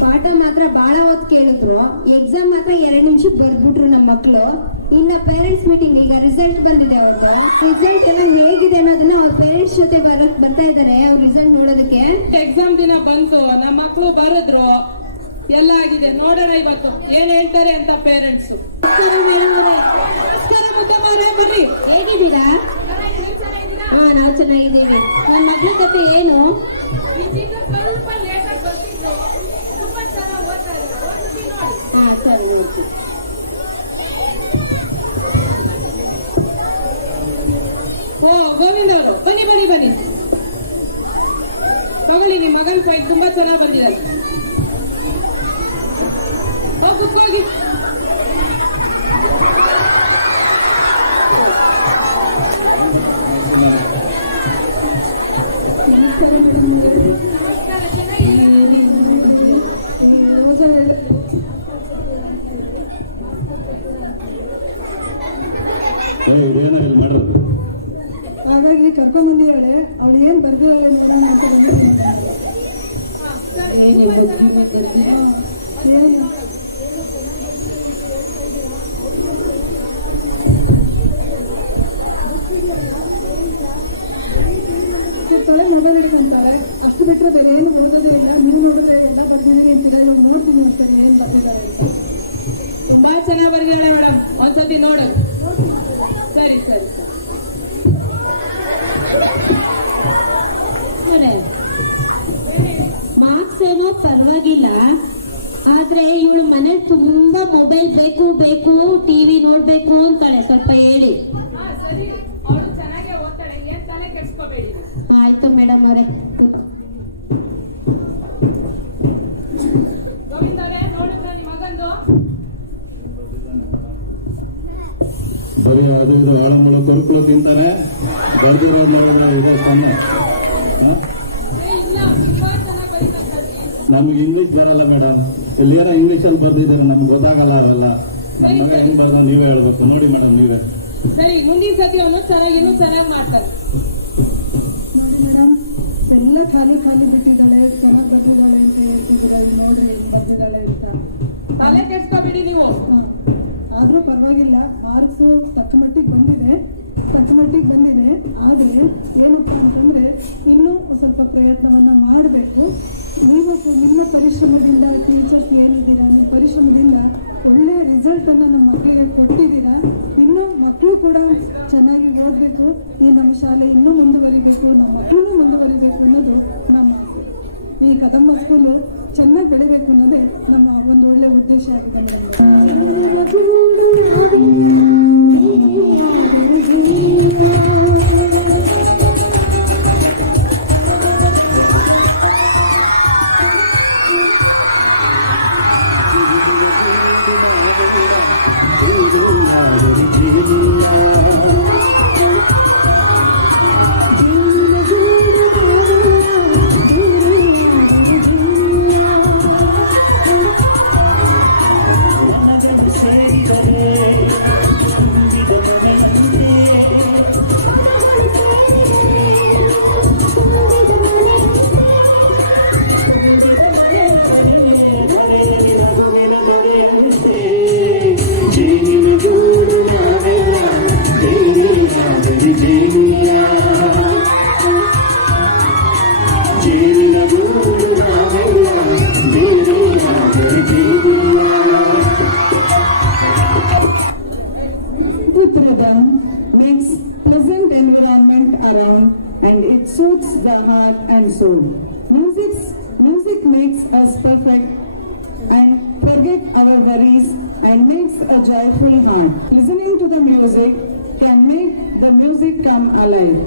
ಪಾಠ ಮಾತ್ರ ಬಹಳ ಹೊತ್ತು ಕೇಳಿದ್ರು, ಎಕ್ಸಾಮ್ ಮಾತ್ರ 2 ನಿಮಿಷಕ್ಕೆ ಬರ್ದ್ಬಿಟ್ರು ನಮ್ಮ ಮಕ್ಕಳು. ಇನ್ನ ಪೇರೆಂಟ್ಸ್ ಮೀಟಿಂಗ್, ಈಗ ರಿಸಲ್ಟ್ ಬಂದಿದೆ ಅವ್ರದ್ದು. ರಿಸಲ್ಟ್ ಎಲ್ಲ ಹೇಗಿದೆ ಅನ್ನೋದನ್ನ ಅವ್ರ ಪೇರೆಂಟ್ಸ್ ಜೊತೆ ಬರ್ತಾ ಇದಾರೆ ಅವ್ರ ರಿಸಲ್ಟ್ ನೋಡೋದಕ್ಕೆ. ಎಕ್ಸಾಮ್ ದಿನ ಬಂತು, ನಮ್ಮ ಮಕ್ಕಳು ಬರೆದ್ರು, ಎಲ್ಲ ಆಗಿದೆ. ನೋಡೋಣ ಇವತ್ತು ಏನ್ ಹೇಳ್ತಾರೆ ಅಂತ ಪೇರೆಂಟ್ಸ್. ಬರ್ರಿ. ಹೇಗಿದ್ದೀರಾ? ಹಾ, ನಾವು ಚೆನ್ನಾಗಿದ್ದೀವಿ. ನಮ್ಮ ಮಕ್ಕಳ ಕತೆ ಏನು? ಹಾ ಸರಿ, ಓಕೆ. ಓ ಗೋವಿಂದ ಅವರು, ಬನ್ನಿ ಬನ್ನಿ ಬನ್ನಿ, ತಗೊಳ್ಳಿ. ನಿಮ್ಮ ಮಗನ ಫೈಟ್ ತುಂಬಾ ಚೆನ್ನಾಗಿ ಬಂದಿದ್ದಾರೆ. ಹೋಗಿ ಹಾಗಾಗಿ ಕರ್ಕೊಂಡ್ ಬಂದಿದ್ದಾಳೆ. ಅವಳು ಏನ್ ಬರ್ದಿದ್ದಾಳೆ ಮೊಬೈಲ್ ಇಟ್ಕೊಂತಾಳೆ. ಅಷ್ಟು ಬಿಟ್ಟರೆ ಬೇರೆ ಏನು ಓದೋದೇ ಇಲ್ಲ. ನೀವು ನೋಡಿದ್ರೆ ಎಲ್ಲ ಬರ್ದಿದ್ದೀರಿ ಅಂತಿದ್ದಾರೆ. ನೋಡ್ತೀನಿ ಅಂತಾರೆ ಏನ್ ಬರ್ದಿದ್ದಾರೆ. ತುಂಬಾ ಚೆನ್ನಾಗಿ ಬರ್ದಿದ್ದಾಳೆ ಮೇಡಮ್, ಒಂದ್ಸತಿ ನೋಡು. ಸರಿ ಸರಿ ಮಾರ್ಕ್ಸ್ ಏನೋ ಪರವಾಗಿಲ್ಲ, ಆದ್ರೆ ಇವಳು ಮನೇಲಿ ತುಂಬಾ ಮೊಬೈಲ್ ಬೇಕು ಬೇಕು, ಟಿವಿ ನೋಡ್ಬೇಕು ಅಂತಾಳೆ. ಸ್ವಲ್ಪ ಹೇಳಿ. ಸರಿ, ಅವಳು ಚೆನ್ನಾಗಿ ಓದ್ತಾಳೆ, ಏನ್ ತಲೆ ಕೆಡ್ಸ್ಕೋಬೇಡಿ. ಆಯ್ತು ಮೇಡಮ್ ಅವರೇ. ಗೋವಿಂದ ಅವರೇ, ನೋಡಿದ್ರ ನಿಮ್ಮ ಮಗಂದು? ಬರೀ ಅದು ಇದು ಹೇಳೋ ತೊರ್ಕಳು ತಿಂತಾನೆ. ಬರ್ದಿರೋದು ನೋಡಿದ್ರೆ ಇದೆ ತಾನೆ. ನಮ್ಗೆ ಇಂಗ್ಲಿಷ್ ಬರಲ್ಲ ಮೇಡಮ್. ಇಲ್ಲಿ ಏನೋ ಇಂಗ್ಲಿಷ್ ಅಲ್ಲಿ ಬರ್ದಿದ್ದಾರೆ, ನಮ್ಗೆ ಗೊತ್ತಾಗಲ್ಲ. ಅವೆಲ್ಲ ನಮ್ಮ ಮಗ ಹೆಂಗ್ ಬರ್ದ ನೀವೇ ಹೇಳ್ಬೇಕು. ನೋಡಿ ಮೇಡಮ್ ನೀವೇ. ಸರಿ, ಮುಂದಿನ ಸತಿ ಅವನು ಇನ್ನೂ ಚೆನ್ನಾಗಿ ಮಾಡ್ತಾರೆ. ನೋಡಿ ಮೇಡಮ್, ಎಲ್ಲ ಖಾಲಿ ಖಾಲಿ ಬಿಟ್ಟಿದ್ದಾಳೆ. ಚೆನ್ನಾಗಿ ಬರ್ದಿದ್ದಾಳೆ ಅಂತ ಬಂದಿದ್ದಾಳೆ ಅಂತ. ತಲೆ ಕೆಡ್ಸ್ಕೊಬೇಡಿ ನೀವು. ಆದ್ರೂ ಪರವಾಗಿಲ್ಲ, ಮಾರ್ಕ್ಸು ತಕ್ಕ ಮಟ್ಟಿಗೆ ಬಂದಿದೆ. ಆದ್ರೆ ಏನಪ್ಪ ಅಂತಂದ್ರೆ ಇನ್ನೂ ಸ್ವಲ್ಪ ಪ್ರಯತ್ನವನ್ನ ಮಾಡಬೇಕು. ನೀವು ನಿಮ್ಮ ಪರಿಶ್ರಮದಿಂದ, ಟೀಚರ್ಸ್ ಏನಿದ್ದೀರಾ, ನಿಮ್ಮ ಪರಿಶ್ರಮದಿಂದ ಒಳ್ಳೆಯ ರಿಸಲ್ಟ್ ಅನ್ನ ನಮ್ಮ ಮಕ್ಕಳಿಗೆ ಕೊಟ್ಟಿದ್ದೀರಾ. ಇನ್ನು ಮಕ್ಕಳು ಕೂಡ ಚೆನ್ನಾಗಿ ಓದಬೇಕು, ಈ ನಮ್ಮ ಶಾಲೆ ಇನ್ನೂ ಮುಂದುವರಿಬೇಕು, ನಮ್ಮ ಮಕ್ಕಳು ಮುಂದುವರಿಬೇಕು ಅನ್ನೋದು ನಮ್ಮ ಆಸೆ. ಈ ಕದಂಬ ಸ್ಕೂಲು ಚೆನ್ನಾಗಿ ಬೆಳಿಬೇಕು ಅನ್ನೋದೇ ನಮ್ಮ ಒಂದು ಒಳ್ಳೆ ಉದ್ದೇಶ ಆಗಿದೆ. Makes pleasant environment around and it suits the heart and soul. Music makes us perfect and forget our worries and makes a joyful heart. Listening to the music can make the music come alive.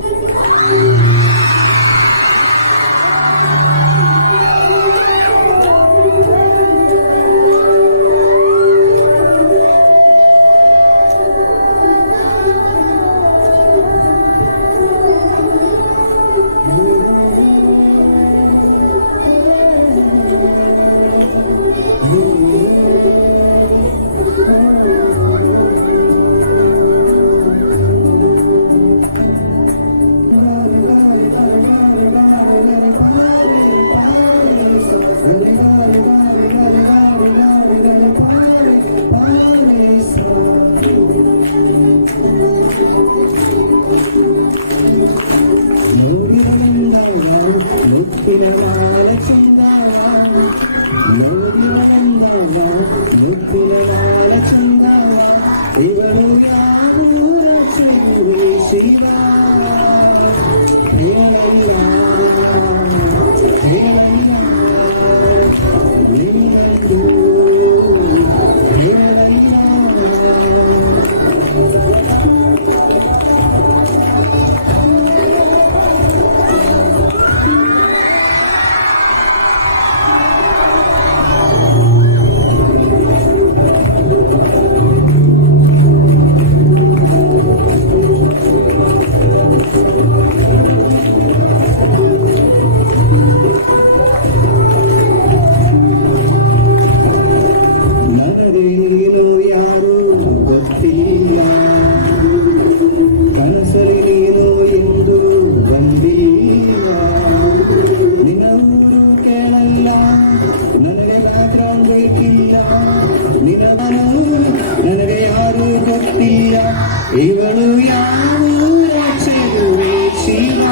ಇವಳು ಯಾವೂರ ಚೆಲುವೆ ಶಿವ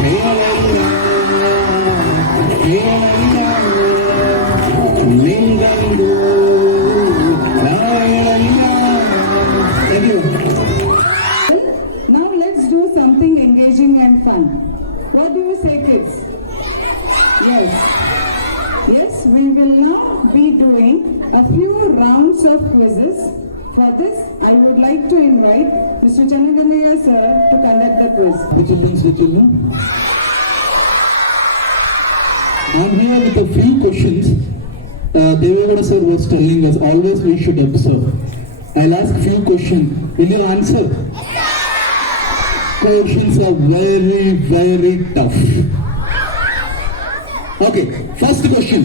ಹೇಳಲ್ಲ ನಿಂಗಂದು Now let's do something engaging and fun. What do you say, kids? Yes, we will now be doing a few rounds of quizzes. For this, I would like to invite Mr. Chanagangaya sir to conduct the quiz. The children. I'm here with a few questions. Devagowda sir was telling us always we should observe. I'll ask few questions. Will you answer? Questions are very, very tough. Okay, first question.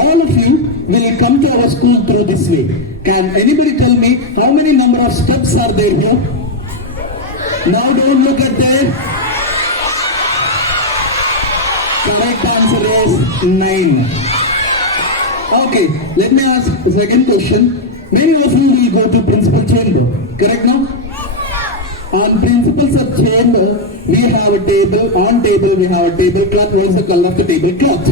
All of you will come to our school through this way. Can anybody tell me how many number of steps are there here? Now don't look at there. Correct answer is 9. Okay, let me ask the second question. Many of you will go to principal chamber, correct now? On principals of chamber, we have a table. On table, we have a tablecloth. What is the color of the tablecloth?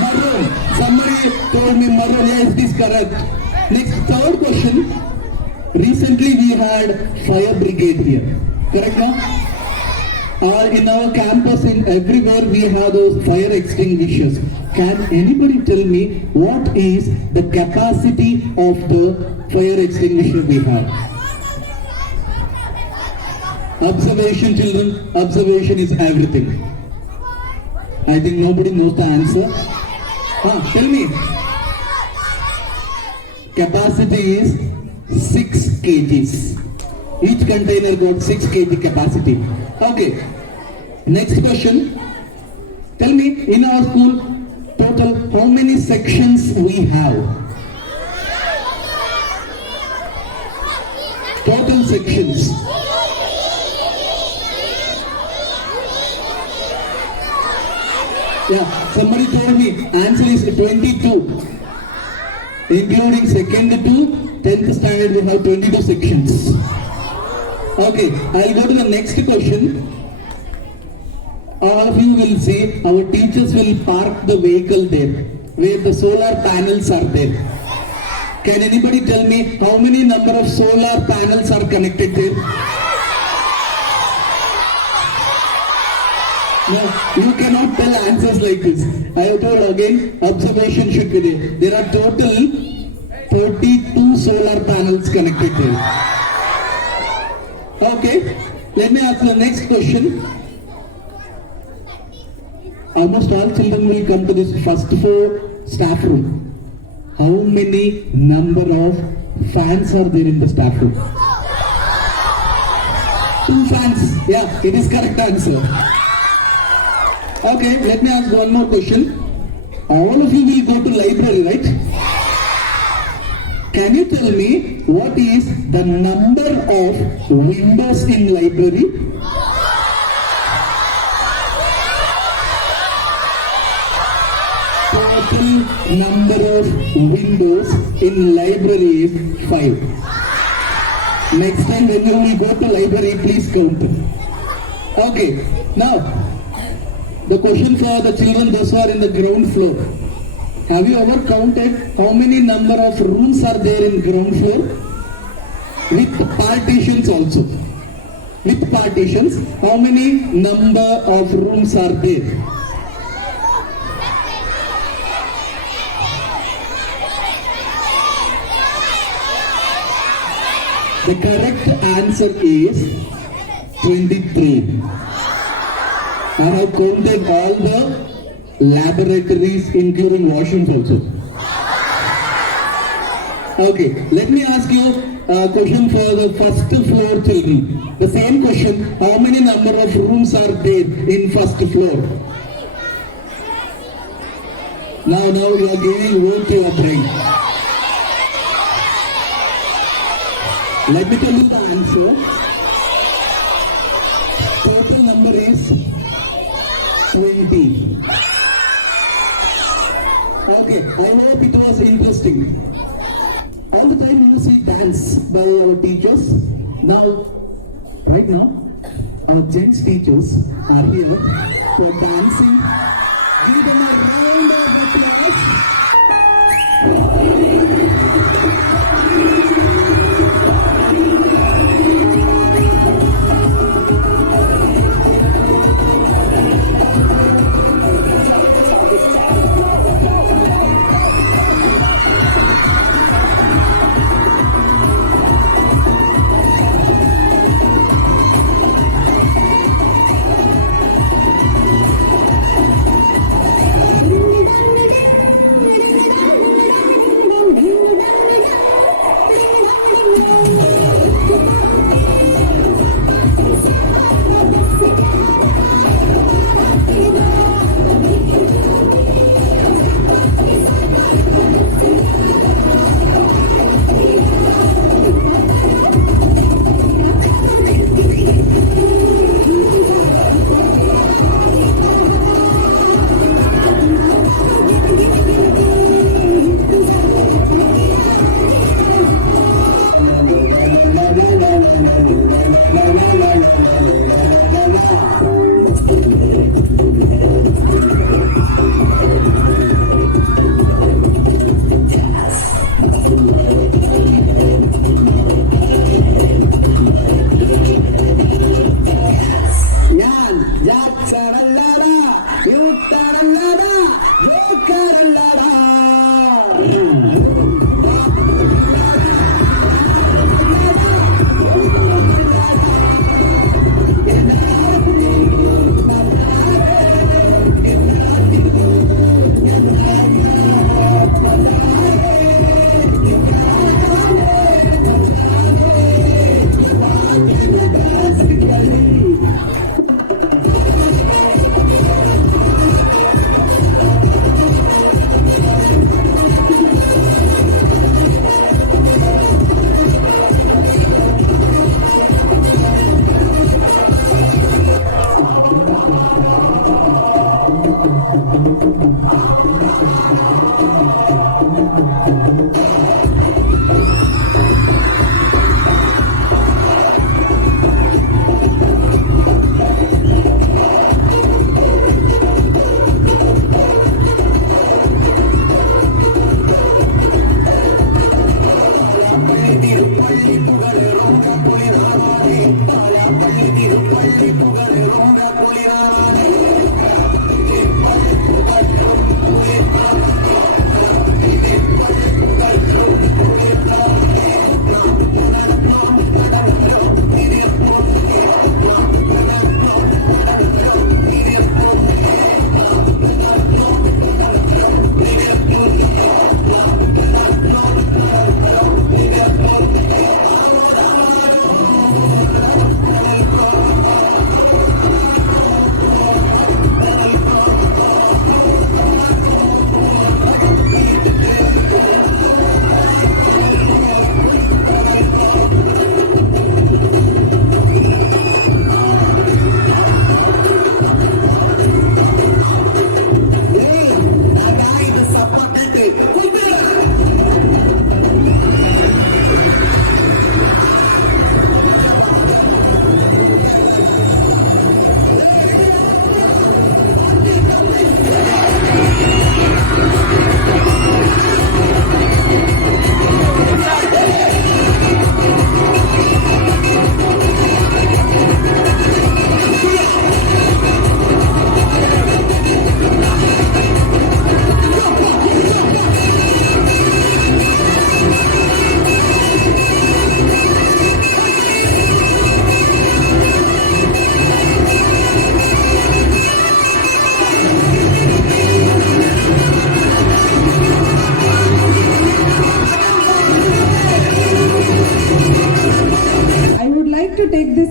Maroon. Somebody told me maroon. Yes, it is correct. Next, third question. Recently, we had fire brigade here, correct now? In our campus, in everywhere, we have those fire extinguishers. Can anybody tell me what is the capacity of the fire extinguisher we have? Observation, children. Observation is everything. I think nobody knows the answer. Tell me. Capacity is 6 kgs. Each container got 6 kg capacity. Okay. Next question. Tell me, in our school, total how many sections we have? Total sections. Yeah, somebody told me answer is 22. Including second to 10th standard, we have 22 sections. Okay, I'll go to the next question. All of you will see our teachers will park the vehicle there where the solar panels are there. Can anybody tell me how many number of solar panels are connected there? No, you cannot tell answers like this. I have told again, observation should be there. There are total 32 solar panels connected there. Okay, let me ask the next question. Almost all children will come to this first floor staff room. How many number of fans are there in the staff room? 2 fans. Yeah, it is correct answer. Okay, let me ask one more question. All of you will go to library, right? Can you tell me what is the number of windows in library? Total number of windows in library is 5. Next time when you will go to library, please count. Okay, now the question for the children, those who are in the ground floor. Have you ever counted how many number of rooms are there in ground floor? With partitions also. With partitions, how many number of rooms are there? The correct answer is 23. I have counted all the laboratories including washrooms also. Okay, let me ask you a question for the first floor children. The same question, how many number of rooms are there in first floor? Now you are giving work to your brain. Let me tell you the answer. Total number is 20. Okay, I hope it was interesting. All the time you see dance by our teachers. Now, right now, our gents teachers are here for dancing. Give them a round of applause.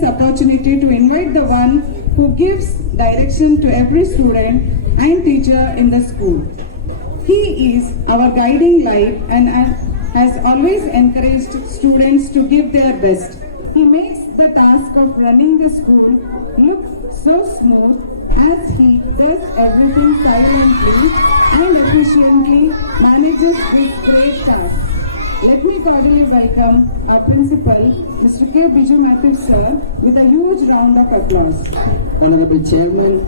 opportunity to invite the one who gives direction to every student and teacher in the school. He is our guiding light and has always encouraged students to give their best. He makes the task of running the school look so smooth as he does everything silently and efficiently manages this great task. Let me cordially welcome our principal, Mr. K. Biju Matthew sir, with a huge round of applause. Honorable Chairman,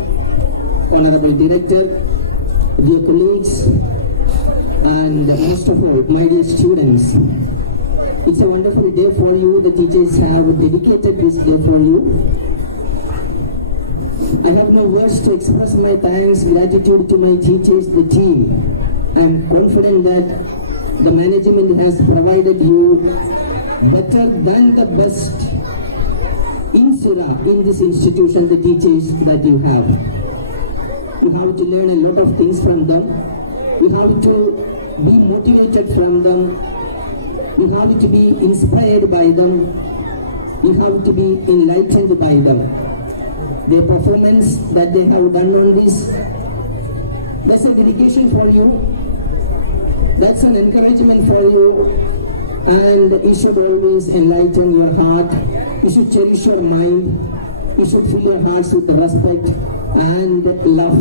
Honorable Director, dear colleagues, and most of all, my dear students. It's a wonderful day for you. The teachers have dedicated this day for you. I have no words to express my thanks, gratitude to my teachers, the team. I am confident that the management has provided you better than the best in Sura, in this institution, the teachers that you have. You have to learn a lot of things from them. You have to be motivated from them. You have to be inspired by them. You have to be enlightened by them. Their performance that they have done on this, that's a dedication for you. That's an encouragement for you. And you should always enlighten your heart. You should cherish your mind. You should fill your hearts with respect and love,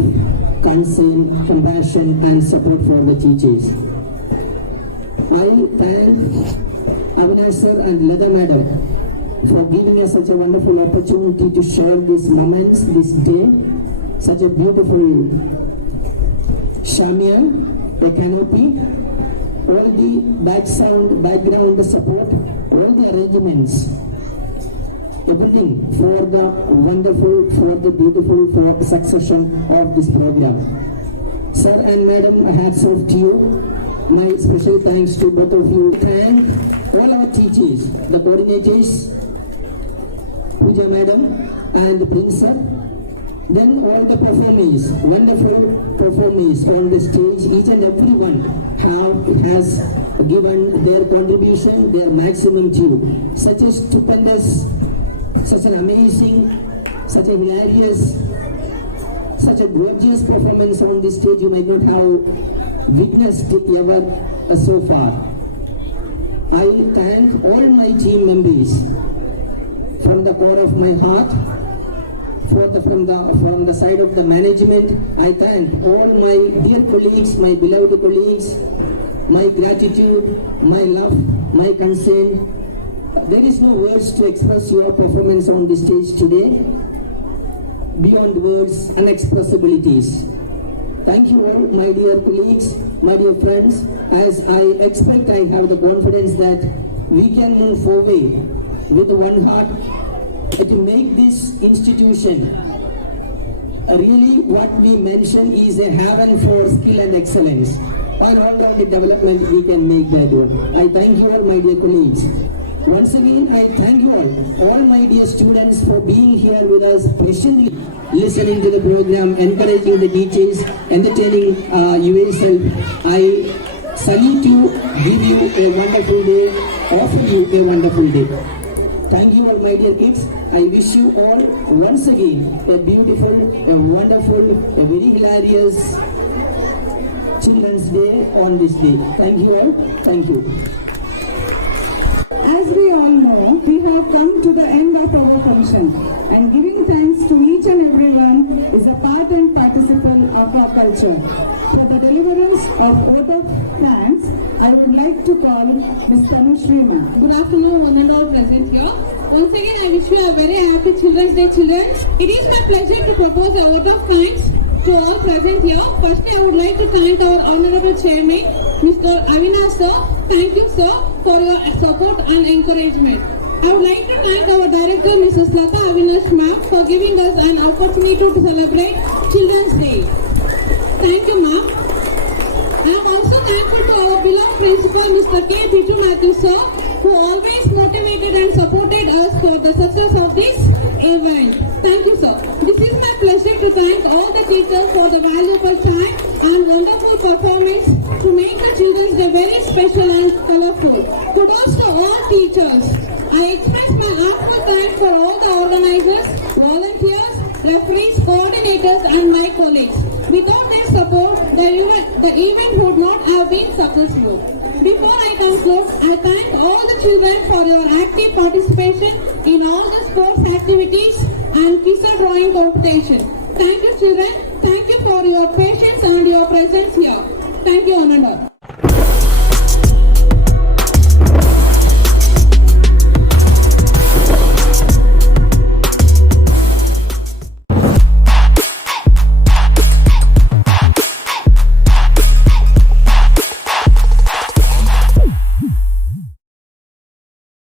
concern, compassion, and support for the teachers. I thank Avinash sir and Leda madam for giving us such a wonderful opportunity to share these moments, this day, such a beautiful shamia, a canopy, all the background support, all the arrangements, everything for the wonderful, for the beautiful, for the succession of this program. Sir and madam, hats off to you. My special thanks to both of you. Thank all our teachers, the coordinators, Puja madam and Prince sir. Then all the performers, wonderful performers on the stage, each and everyone has given their contribution, their maximum to you. Such a stupendous, such an amazing, such a hilarious, such a gorgeous performance on this stage you might not have witnessed ever so far. I thank all my team members from the core of my heart. From the side of the management, I thank all my dear colleagues, my beloved colleagues, my gratitude, my love, my concern. There is no words to express your performance on the stage today. Beyond words, unexpressibilities. Thank you all, my dear colleagues, my dear friends. As I expect, I have the confidence that we can move forward with one heart, to make this institution really what we mention is a haven for skill and excellence. On all-round development, we can make that one. I thank you all, my dear colleagues. Once again, I thank you all my dear students, for being here with us patiently, listening to the program, encouraging the teachers, entertaining yourself. I salute you, give you a wonderful day, offer you a wonderful day. Thank you all, my dear kids. I wish you all once again a beautiful, a wonderful, a very hilarious Children's Day on this day. Thank you all. Thank you. As we all know, we have come to the end of our function, and giving thanks to each and everyone is a part and participle of our culture. For the deliverance of vote of thanks, I would like to call Ms. Tanushree ma'am. Good afternoon, one and all present here. Once again, I wish you a very happy Children's Day, children. It is my pleasure to propose a vote of thanks to all present here. Firstly, I would like to thank our Honorable Chairman, Mr. Avinash sir. Thank you, sir, for your support and encouragement. I would like to thank our Director, Mrs. Lata Avinash ma'am, for giving us an opportunity to celebrate Children's Day. Thank you, ma'am. I am also thankful to our beloved principal, Mr. K. Biju Matthew sir, who always motivated and supported us for the success of this event. Thank you, sir. This is my pleasure to thank all the teachers for the valuable time and wonderful performance to make the Children's Day very special and colorful. Kudos to all teachers. I express my heartfelt thanks for all the organizers, volunteers, referees, coordinators and my colleagues. Without their support, the event would not have been successful. Before I conclude, I thank all the children for your active participation in all the sports activities and quiz drawing competition. Thank you, children. Thank you for your patience and your presence here. Thank you, Ananda.